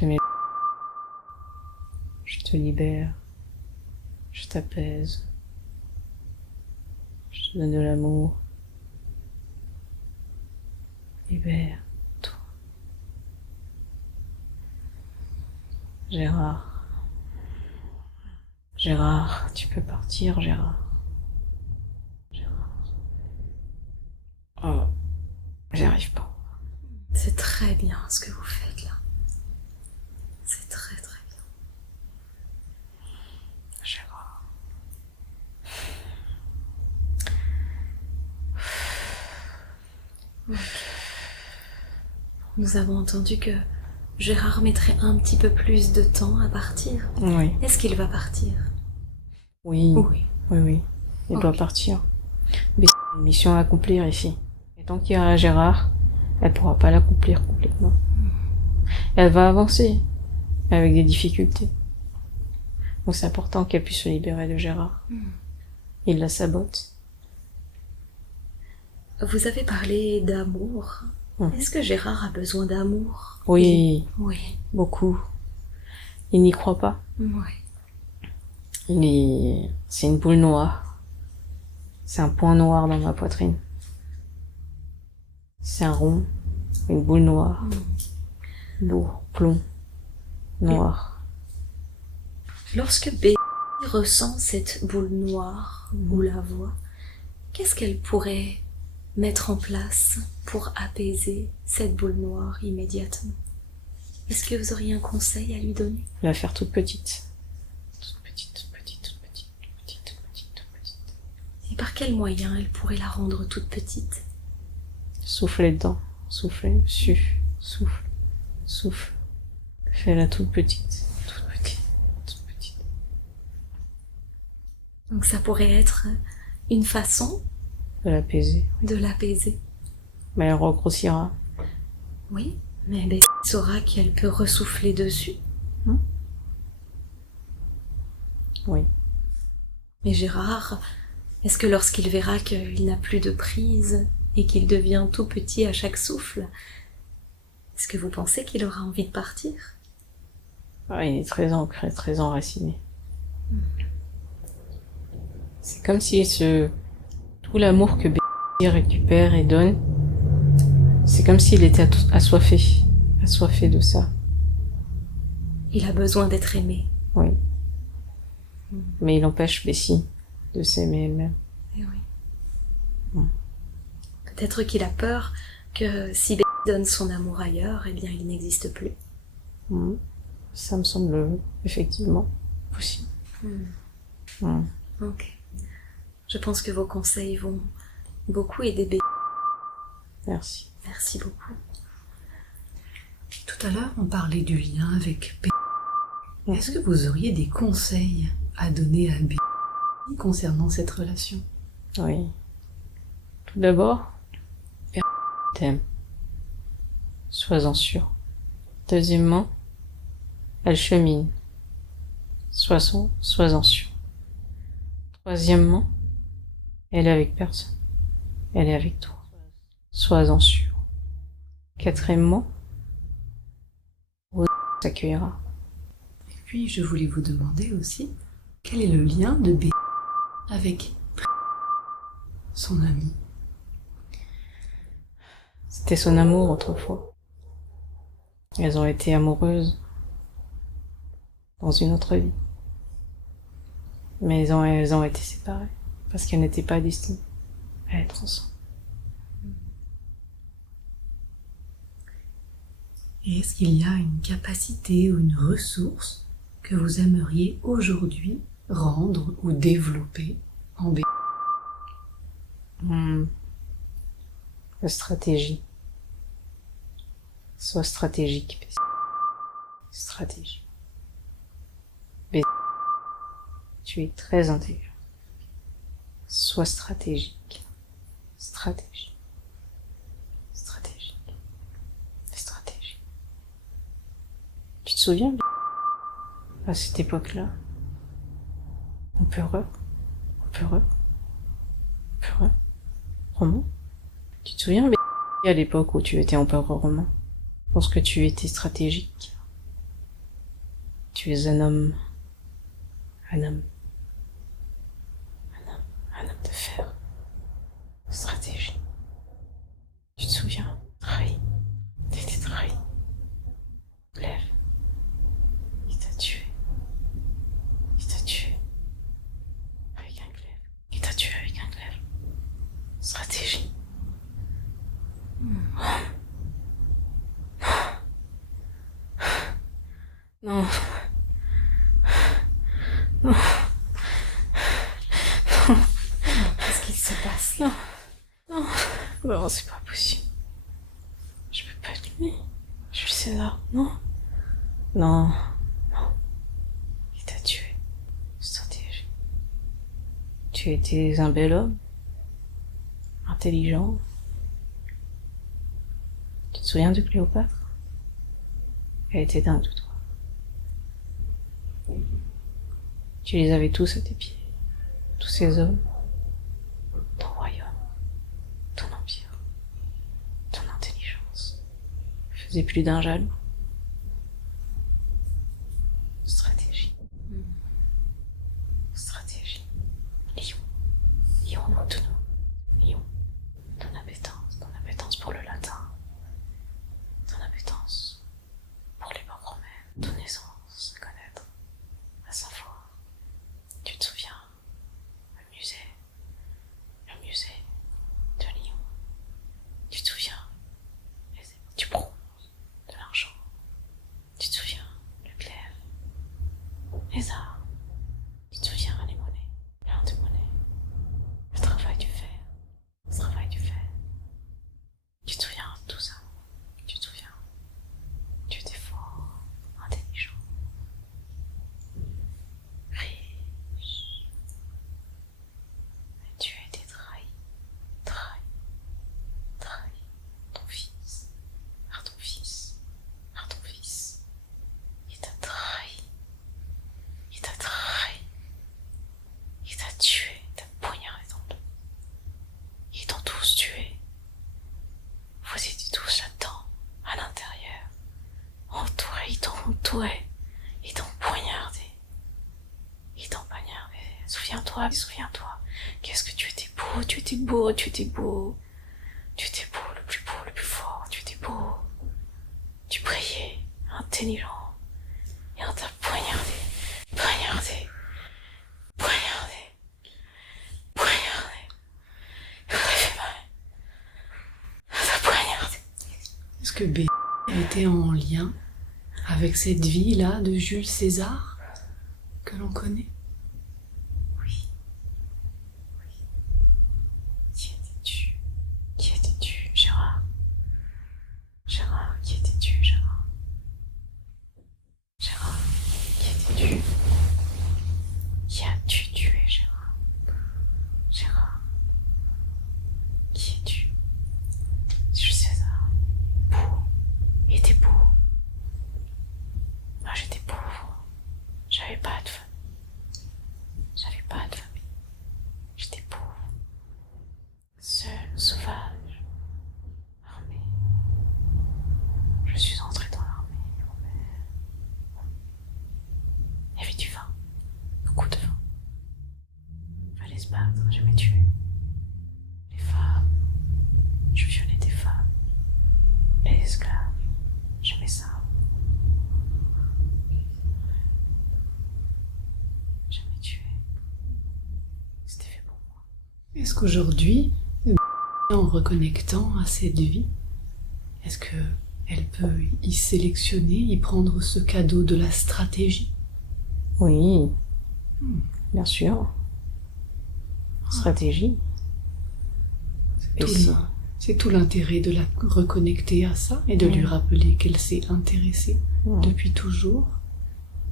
de mes... Je te libère. Je t'apaise. Je te donne de l'amour. Libère-toi. Gérard. Gérard, tu peux partir, Gérard. Oh, j'y arrive pas. C'est très bien ce que vous faites là. C'est très très bien. Gérard. Ok. Nous avons entendu que Gérard mettrait un petit peu plus de temps à partir. Oui. Est-ce qu'il va partir? Oui. Oui. Oui. Il Ok. doit partir. Mais c'est une mission à accomplir ici. Et tant qu'il y a Gérard, elle pourra pas l'accomplir complètement. Elle va avancer, mais avec des difficultés. Donc c'est important qu'elle puisse se libérer de Gérard. Il la sabote. Vous avez parlé d'amour. Mhm. Est-ce que Gérard a besoin d'amour? Oui, Oui. beaucoup. Il n'y croit pas. Oui. C'est une boule noire. C'est un point noir dans ma poitrine. C'est un rond, une boule noire. Lourd, plomb, noir. Lorsque B ressent cette boule noire ou la voit, qu'est-ce qu'elle pourrait mettre en place pour apaiser cette boule noire immédiatement? Est-ce que vous auriez un conseil à lui donner? La faire toute petite. Toute petite, toute petite, toute petite, toute petite, toute petite, toute petite. Et par quel moyen elle pourrait la rendre toute petite? Soufflez dedans. Soufflez, souffle, souffle. Fais-la toute petite, toute petite, toute petite. Donc ça pourrait être une façon De l'apaiser. de l'apaiser. Mais elle regrossira. Oui, mais B saura qu'elle peut ressouffler dessus. Oui. Mais Gérard, est-ce que lorsqu'il verra qu'il n'a plus de prise et qu'il devient tout petit à chaque souffle, est-ce que vous pensez qu'il aura envie de partir? Ah, il est très ancré, très enraciné. C'est comme si tout l'amour que B récupère et donne, c'est comme s'il était assoiffé de ça. Il a besoin d'être aimé. Oui. Mais il empêche Bessie de s'aimer elle-même. Eh oui. Peut-être qu'il a peur que si B donne son amour ailleurs, eh bien il n'existe plus. Ça me semble effectivement possible. Ok. Je pense que vos conseils vont beaucoup aider B. Merci. Merci beaucoup. Tout à l'heure, on parlait du lien avec B. Est-ce que vous auriez des conseils à donner à B concernant cette relation? Oui. Tout d'abord, t'aime. Sois-en sûr. Deuxièmement, elle chemine. Sois-en sûr. Troisièmement, Elle est avec personne. Elle est avec toi. Sois-en sûr. Quatrièmement, t'accueillera. Et puis, je voulais vous demander aussi, quel est le lien de B avec son ami? C'était son amour autrefois. Elles ont été amoureuses dans une autre vie. Mais elles ont été séparées parce qu'elles n'étaient pas destinées à être ensemble. Et est-ce qu'il y a une capacité ou une ressource que vous aimeriez aujourd'hui rendre ou développer en B? La stratégie. Sois stratégique. Stratégie. Tu es très intelligent. Sois stratégique. Stratégie. Stratégique. Stratégie. Tu te souviens, à cette époque-là, empereur, romain. Tu te souviens, à l'époque où tu étais empereur romain, lorsque tu étais stratégique, tu es un homme de fer, stratégie. Tu te souviens, trahi, t'étais trahi. Glaive, il t'a tué avec un glaive, stratégie. Non. Qu'est-ce qui se passe? Non, c'est pas possible. Je peux pas être lui. Jules César, non. Il t'a tué. Stratégie. Tu étais un bel homme. Intelligent. Tu te souviens de Cléopâtre? Elle était dingue de toi. Tu les avais tous à tes pieds. Tous ces hommes. Ton royaume. Ton empire. Ton intelligence. Faisait plus d'un jaloux. Stratégie. Lion tout nous. Lion. Ton appétence pour le latin. Ton appétence pour les banques romaines. Ton aisance à connaître, à savoir. Tu te souviens, le musée de Lyon. Tu te souviens, du bronze, de l'argent. Tu te souviens, le glaive, les arts. Tu te souviens, les monnaies, l'art de monnaie, le travail du fer. Tu te souviens de tout ça. Tu te souviens, tu étais fort, intelligent, riche. Mais tu as été trahi. Ton fils, par ton fils. Il t'a trahi. Il t'a tué, il t'a poignardé dans le dos. Ils t'ont tous tué. Vous étiez tous là-dedans, à l'intérieur. Entourés, ils t'ont entouré. Ils t'ont poignardé. Souviens-toi. Qu'est-ce que tu étais beau, le plus fort, tu étais beau. Tu brillais, intelligent. Et on t'a poignardé. On t'a fait mal. On t'a poignardé. Est-ce que B était en lien avec cette vie-là de Jules César que l'on connaît? Oui. Qui étais-tu, Gérard? Qui étais-tu, Gérard, qui étais-tu? Qui as-tu tué, Gérard? Qui es-tu? Jules César. Beau. Il était beau. Moi, j'étais pauvre. J'avais pas de femme. Je suis entrée dans l'armée. Il y avait du vin. Beaucoup de vin. Fallait se battre, j'aimais tuer. Les femmes. Je violais des femmes. Les esclaves. J'aimais ça. J'aimais tuer. C'était fait pour moi. Est-ce qu'aujourd'hui, en reconnectant à cette vie, est-ce que elle peut y sélectionner, y prendre ce cadeau de la stratégie? Oui. Bien sûr. Stratégie. Et si. C'est tout l'intérêt de la reconnecter à ça et de lui rappeler qu'elle s'est intéressée depuis toujours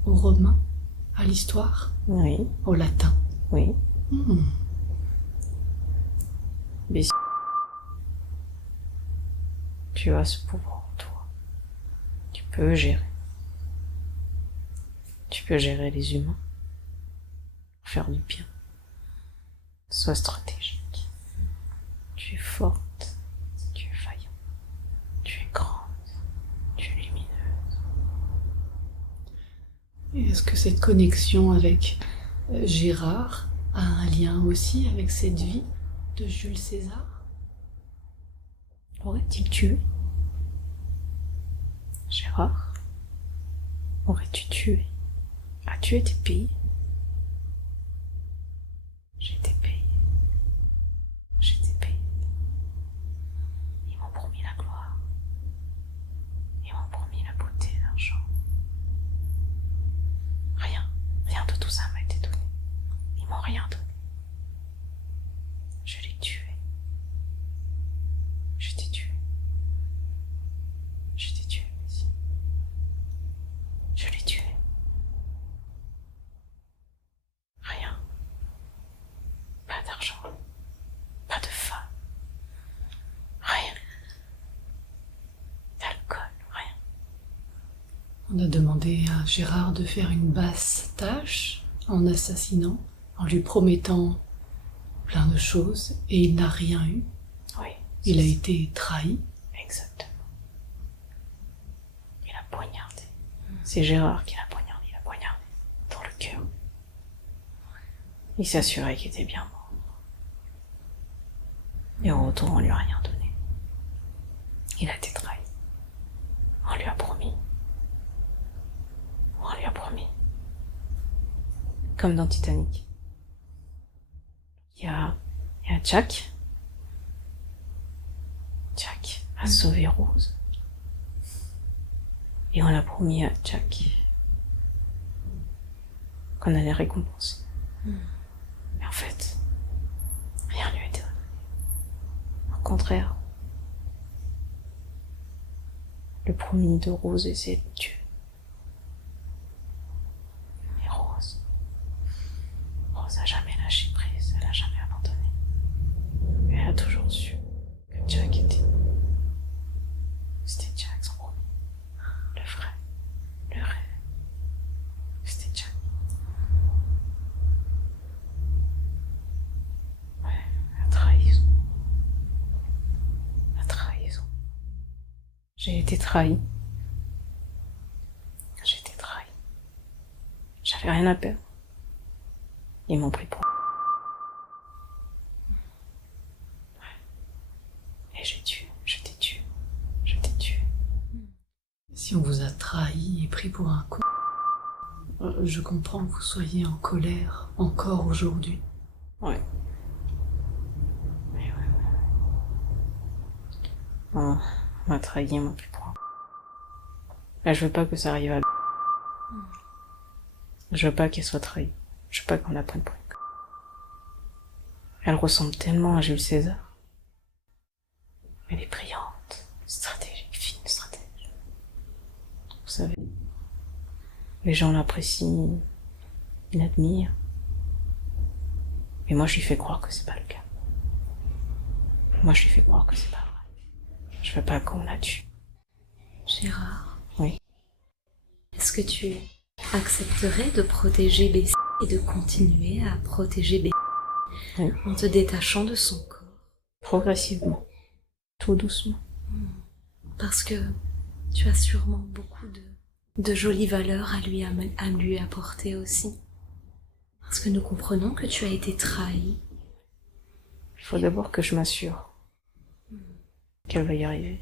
aux Romains, à l'histoire, Oui. au latin. Oui. Mais si tu as ce pouvoir en toi, tu peux gérer. Tu peux gérer les humains, faire du bien. Sois stratégique. Tu es forte, tu es vaillante, tu es grande, tu es lumineuse. Et est-ce que cette connexion avec Gérard a un lien aussi avec cette vie de Jules César? Aurait-il tué Gérard? Aurais-tu tué? As-tu été payé? J'ai été payé. J'ai été payé. Ils m'ont promis la gloire. Ils m'ont promis la beauté et l'argent. Rien de tout ça m'a été donné. Ils m'ont rien donné. Je l'ai tué. Je t'ai tué. Je t'ai tué, Messi. Je l'ai tué. Rien. Pas d'argent. Pas de femme. Rien. D'alcool. Rien. On a demandé à Gérard de faire une basse tâche en assassinant, en lui promettant plein de choses, et il n'a rien eu. Oui. Il a été trahi. Exactement. Il a poignardé. C'est Gérard qui l'a poignardé. Il a poignardé dans le cœur. Il s'assurait qu'il était bien mort. Et au retour, on lui a rien donné. Il a été trahi. On lui a promis. On lui a promis. Comme dans Titanic. Il y a Jack. Jack a sauvé Rose. Et on a promis à Jack qu'on allait récompenser. Mais en fait, rien lui a été donné. Au contraire, le promis de Rose essayait de le tuer. Mais Rose a jamais lâché prise, elle a jamais abandonné. Elle a toujours su que Jack c'était Jack son promis. Le vrai, le rêve. C'était Jack. Ouais, la trahison. La trahison. J'ai été trahi. J'ai été trahi. J'avais rien à perdre. Ils m'ont pris pour... Ouais. Et j'ai tué, je t'ai tué. Je t'ai tué. Si on vous a trahi et pris pour un coup, je comprends que vous soyez en colère encore aujourd'hui. Ouais. On m'a trahi, ils m'ont pris pour un... Là, je veux pas que ça arrive à... Je veux pas qu'elle soit trahie. Je veux pas qu'on la prenne pour une... Elle ressemble tellement à Jules César. Elle est brillante, stratégique, fine stratège. Vous savez, les gens l'apprécient, ils l'admirent. Et moi, je lui fais croire que c'est pas le cas. Moi, je lui fais croire que c'est pas vrai. Je veux pas qu'on la tue. Gérard, Oui. est-ce que tu accepterais de protéger Bessie et de continuer à protéger Bessie Oui. en te détachant de son corps? Progressivement. Tout doucement. Parce que Tu as sûrement beaucoup de jolies valeurs à lui apporter aussi. Parce que nous comprenons que tu as été trahi. Il faut d'abord que je m'assure qu'elle va y arriver.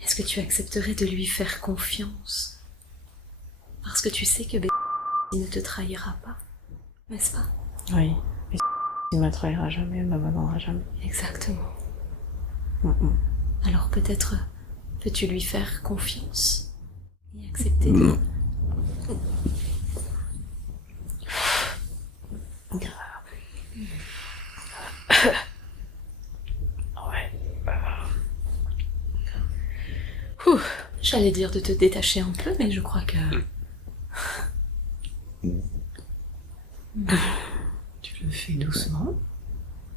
Est-ce que tu accepterais de lui faire confiance? Parce que tu sais que il ne te trahira pas, n'est-ce pas? Oui, mais il ne me trahira jamais, elle ne m'abandonnera jamais. Exactement. Mm. Alors peut-être peux-tu lui faire confiance et accepter de... Ouais. J'allais dire de te détacher un peu, mais je crois que... Tu le fais doucement,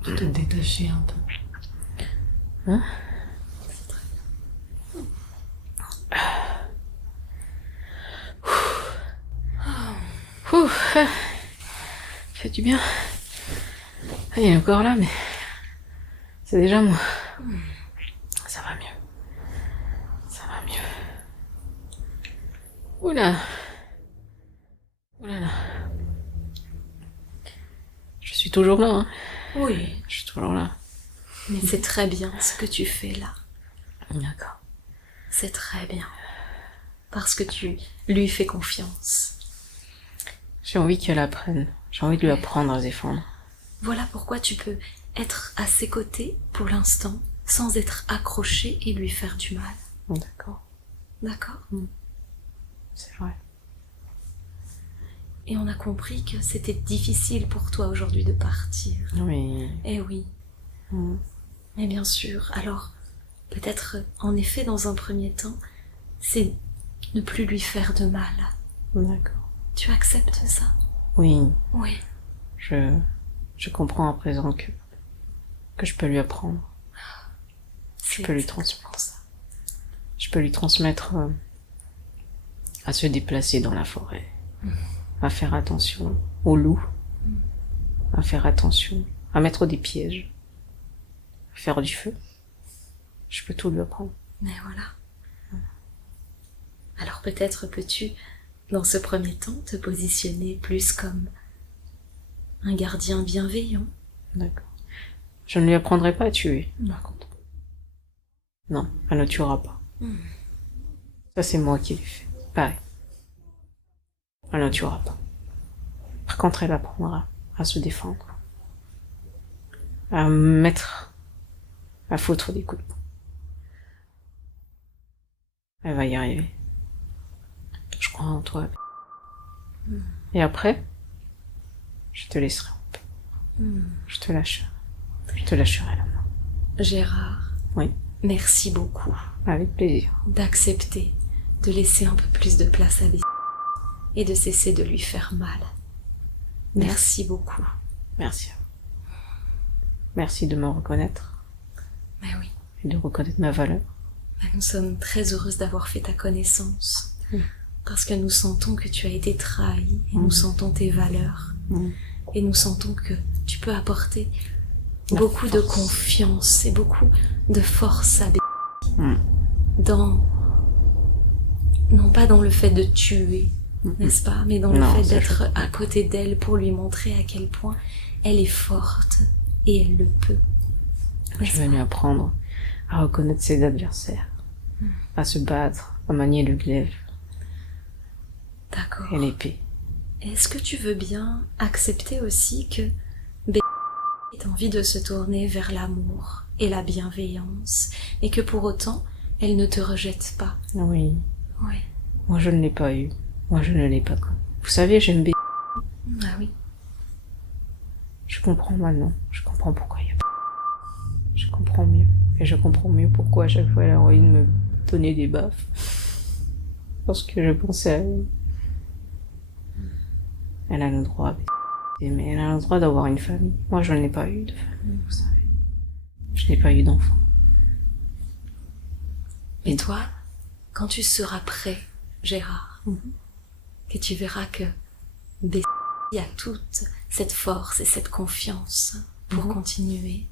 de te détacher un peu. Hein? Fait du bien. Il est encore là, mais c'est déjà moi. Ça va mieux. Ça va mieux. Oula. Oula. Je suis toujours là, hein. Oui, Je suis toujours là. mais c'est très bien ce que tu fais là. D'accord. C'est très bien. Parce que tu lui fais confiance. J'ai envie qu'elle apprenne. J'ai envie de lui apprendre à se défendre. Voilà pourquoi tu peux être à ses côtés pour l'instant, sans être accroché et lui faire du mal. D'accord. D'accord? C'est vrai. Et on a compris que c'était difficile pour toi aujourd'hui de partir. Oui. Eh oui. Mais bien sûr, alors, peut-être, en effet, dans un premier temps, c'est ne plus lui faire de mal. D'accord. Tu acceptes ça? Oui. Oui. Je comprends à présent que je peux lui apprendre. Je peux lui transmettre ça. Je peux lui transmettre à se déplacer dans la forêt, à faire attention aux loups, à faire attention, à mettre des pièges, à faire du feu. Je peux tout lui apprendre. Mais voilà. Alors peut-être peux-tu, dans ce premier temps, te positionner plus comme un gardien bienveillant. D'accord. Je ne lui apprendrai pas à tuer, Non. par contre. Non, elle ne tuera pas. Ça, c'est moi qui l'ai fait. Pareil. Elle ne tuera pas. Par contre, elle apprendra à se défendre. À foutre des coups de poing. Elle va y arriver. Je crois en toi. Et après, je te laisserai en paix. Je te lâcherai. Je te lâcherai la main. Gérard, Oui, merci beaucoup avec plaisir. d'accepter de laisser un peu plus de place à et de cesser de lui faire mal. Merci beaucoup. Merci. Merci de me reconnaître Mais oui, et de reconnaître ma valeur. nous sommes très heureuses d'avoir fait ta connaissance. Parce que nous sentons que tu as été trahi et nous sentons tes valeurs. Et nous sentons que tu peux apporter beaucoup de confiance et beaucoup de force à non pas dans le fait de tuer, n'est-ce pas, mais dans le fait d'être à côté d'elle pour lui montrer à quel point elle est forte et elle le peut. Je vais lui apprendre à reconnaître ses adversaires, à se battre, à manier le glaive D'accord. et l'épée. Est-ce que tu veux bien accepter aussi que ait envie de se tourner vers l'amour et la bienveillance, et que pour autant, elle ne te rejette pas? Oui. Oui. Moi, je ne l'ai pas eu. Moi, je ne l'ai pas connu. Vous savez, j'aime bien. Ah oui. Je comprends maintenant. Je comprends pourquoi il y a pas. Je comprends mieux. Et je comprends mieux pourquoi à chaque fois elle a envie de me donner des baffes. Parce que je pensais à elle. Elle a le droit, mais elle a le droit d'avoir une famille. Moi, je n'ai pas eu de famille, vous savez. Je n'ai pas eu d'enfant. Et toi, quand tu seras prêt, Gérard, que tu verras que Bessie a toute cette force et cette confiance pour continuer,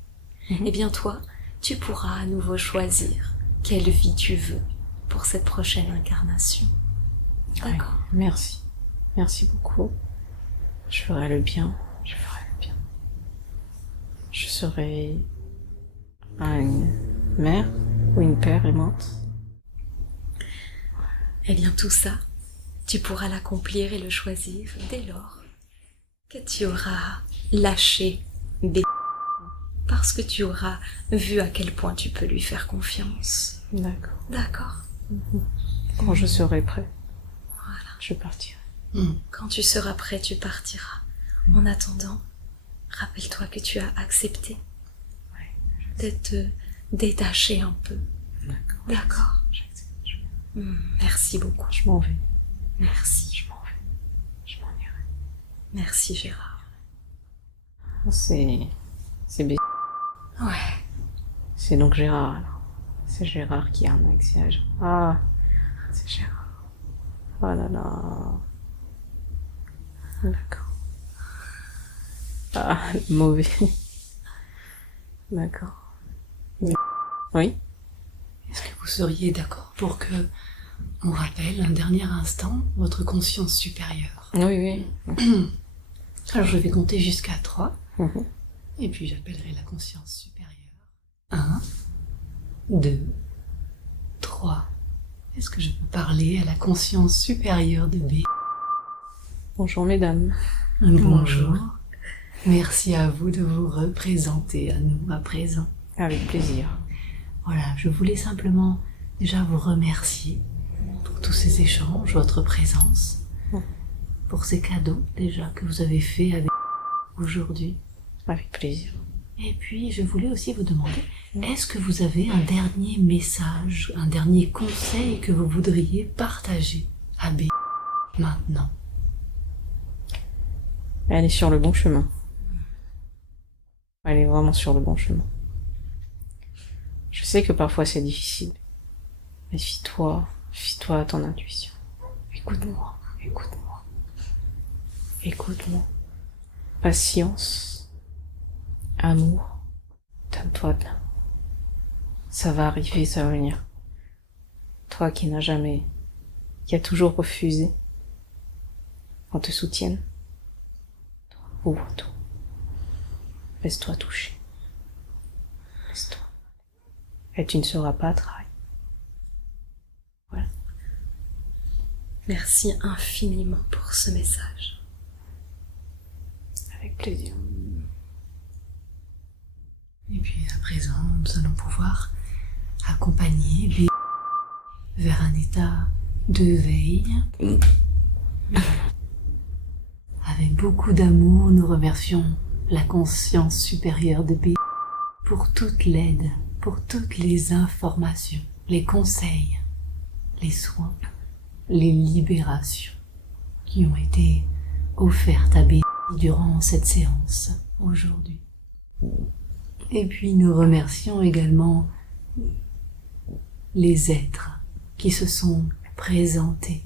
eh bien toi, tu pourras à nouveau choisir quelle vie tu veux pour cette prochaine incarnation. D'accord? Ouais, merci. Merci beaucoup. Je ferai le bien. Je ferai le bien. Je serai une mère ou une père aimante. Eh bien tout ça, tu pourras l'accomplir et le choisir dès lors que tu auras lâché des parce que tu auras vu à quel point tu peux lui faire confiance. D'accord. D'accord? Quand je serai prêt, Voilà. je partirai. Quand tu seras prêt, tu partiras. En attendant, rappelle-toi que tu as accepté de te détacher un peu. D'accord. D'accord? J'accepte. Merci beaucoup. Je m'en vais. Merci. Je m'en vais. Je m'en irai. Merci Gérard. C'est B. Ouais. C'est donc Gérard alors. C'est Gérard qui arnaque, c'est Gérard. Ah, c'est Gérard. Oh là là. D'accord. Ah, le mauvais. D'accord. Oui. Est-ce que vous seriez d'accord pour que on rappelle un dernier instant votre conscience supérieure? Oui, oui. Alors je vais compter jusqu'à 3, Mhm. et puis j'appellerai la conscience supérieure. 1, 2, 3. Est-ce que je peux parler à la conscience supérieure de B? Bonjour mesdames. Bonjour. Merci à vous de vous représenter à nous à présent. Avec plaisir. Voilà, je voulais simplement déjà vous remercier pour tous ces échanges, votre présence, pour ces cadeaux déjà que vous avez faits avec aujourd'hui. Avec plaisir. Et puis, je voulais aussi vous demander, est-ce que vous avez un dernier message, un dernier conseil que vous voudriez partager à B maintenant? Elle est sur le bon chemin. Elle est vraiment sur le bon chemin. Je sais que parfois c'est difficile. Mais fie-toi à ton intuition. Écoute-moi, écoute-moi. Écoute-moi. Patience, amour, donne-toi de là. Ça va arriver, ça va venir. Toi qui n'as jamais, qui as toujours refusé qu'on te soutienne, ouvre-toi. Laisse-toi toucher. Laisse-toi. Et tu ne seras pas trahi. Voilà. Merci infiniment pour ce message. Avec plaisir. Et puis à présent, nous allons pouvoir accompagner B vers un état de veille. Avec beaucoup d'amour, nous remercions la conscience supérieure de B pour toute l'aide, pour toutes les informations, les conseils, les soins, les libérations qui ont été offertes à B durant cette séance aujourd'hui. Et puis nous remercions également les êtres qui se sont présentés,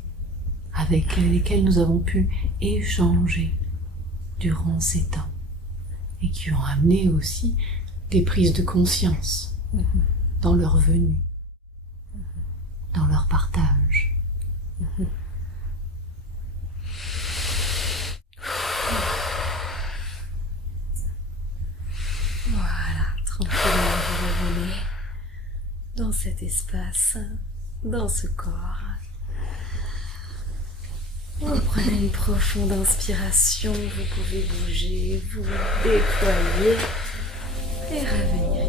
avec lesquels nous avons pu échanger durant ces temps et qui ont amené aussi des prises de conscience dans leur venue, dans leur partage. Voilà, tranquillement vous revenez dans cet espace, dans ce corps. Vous prenez une profonde inspiration, vous pouvez bouger, vous déployer et revenir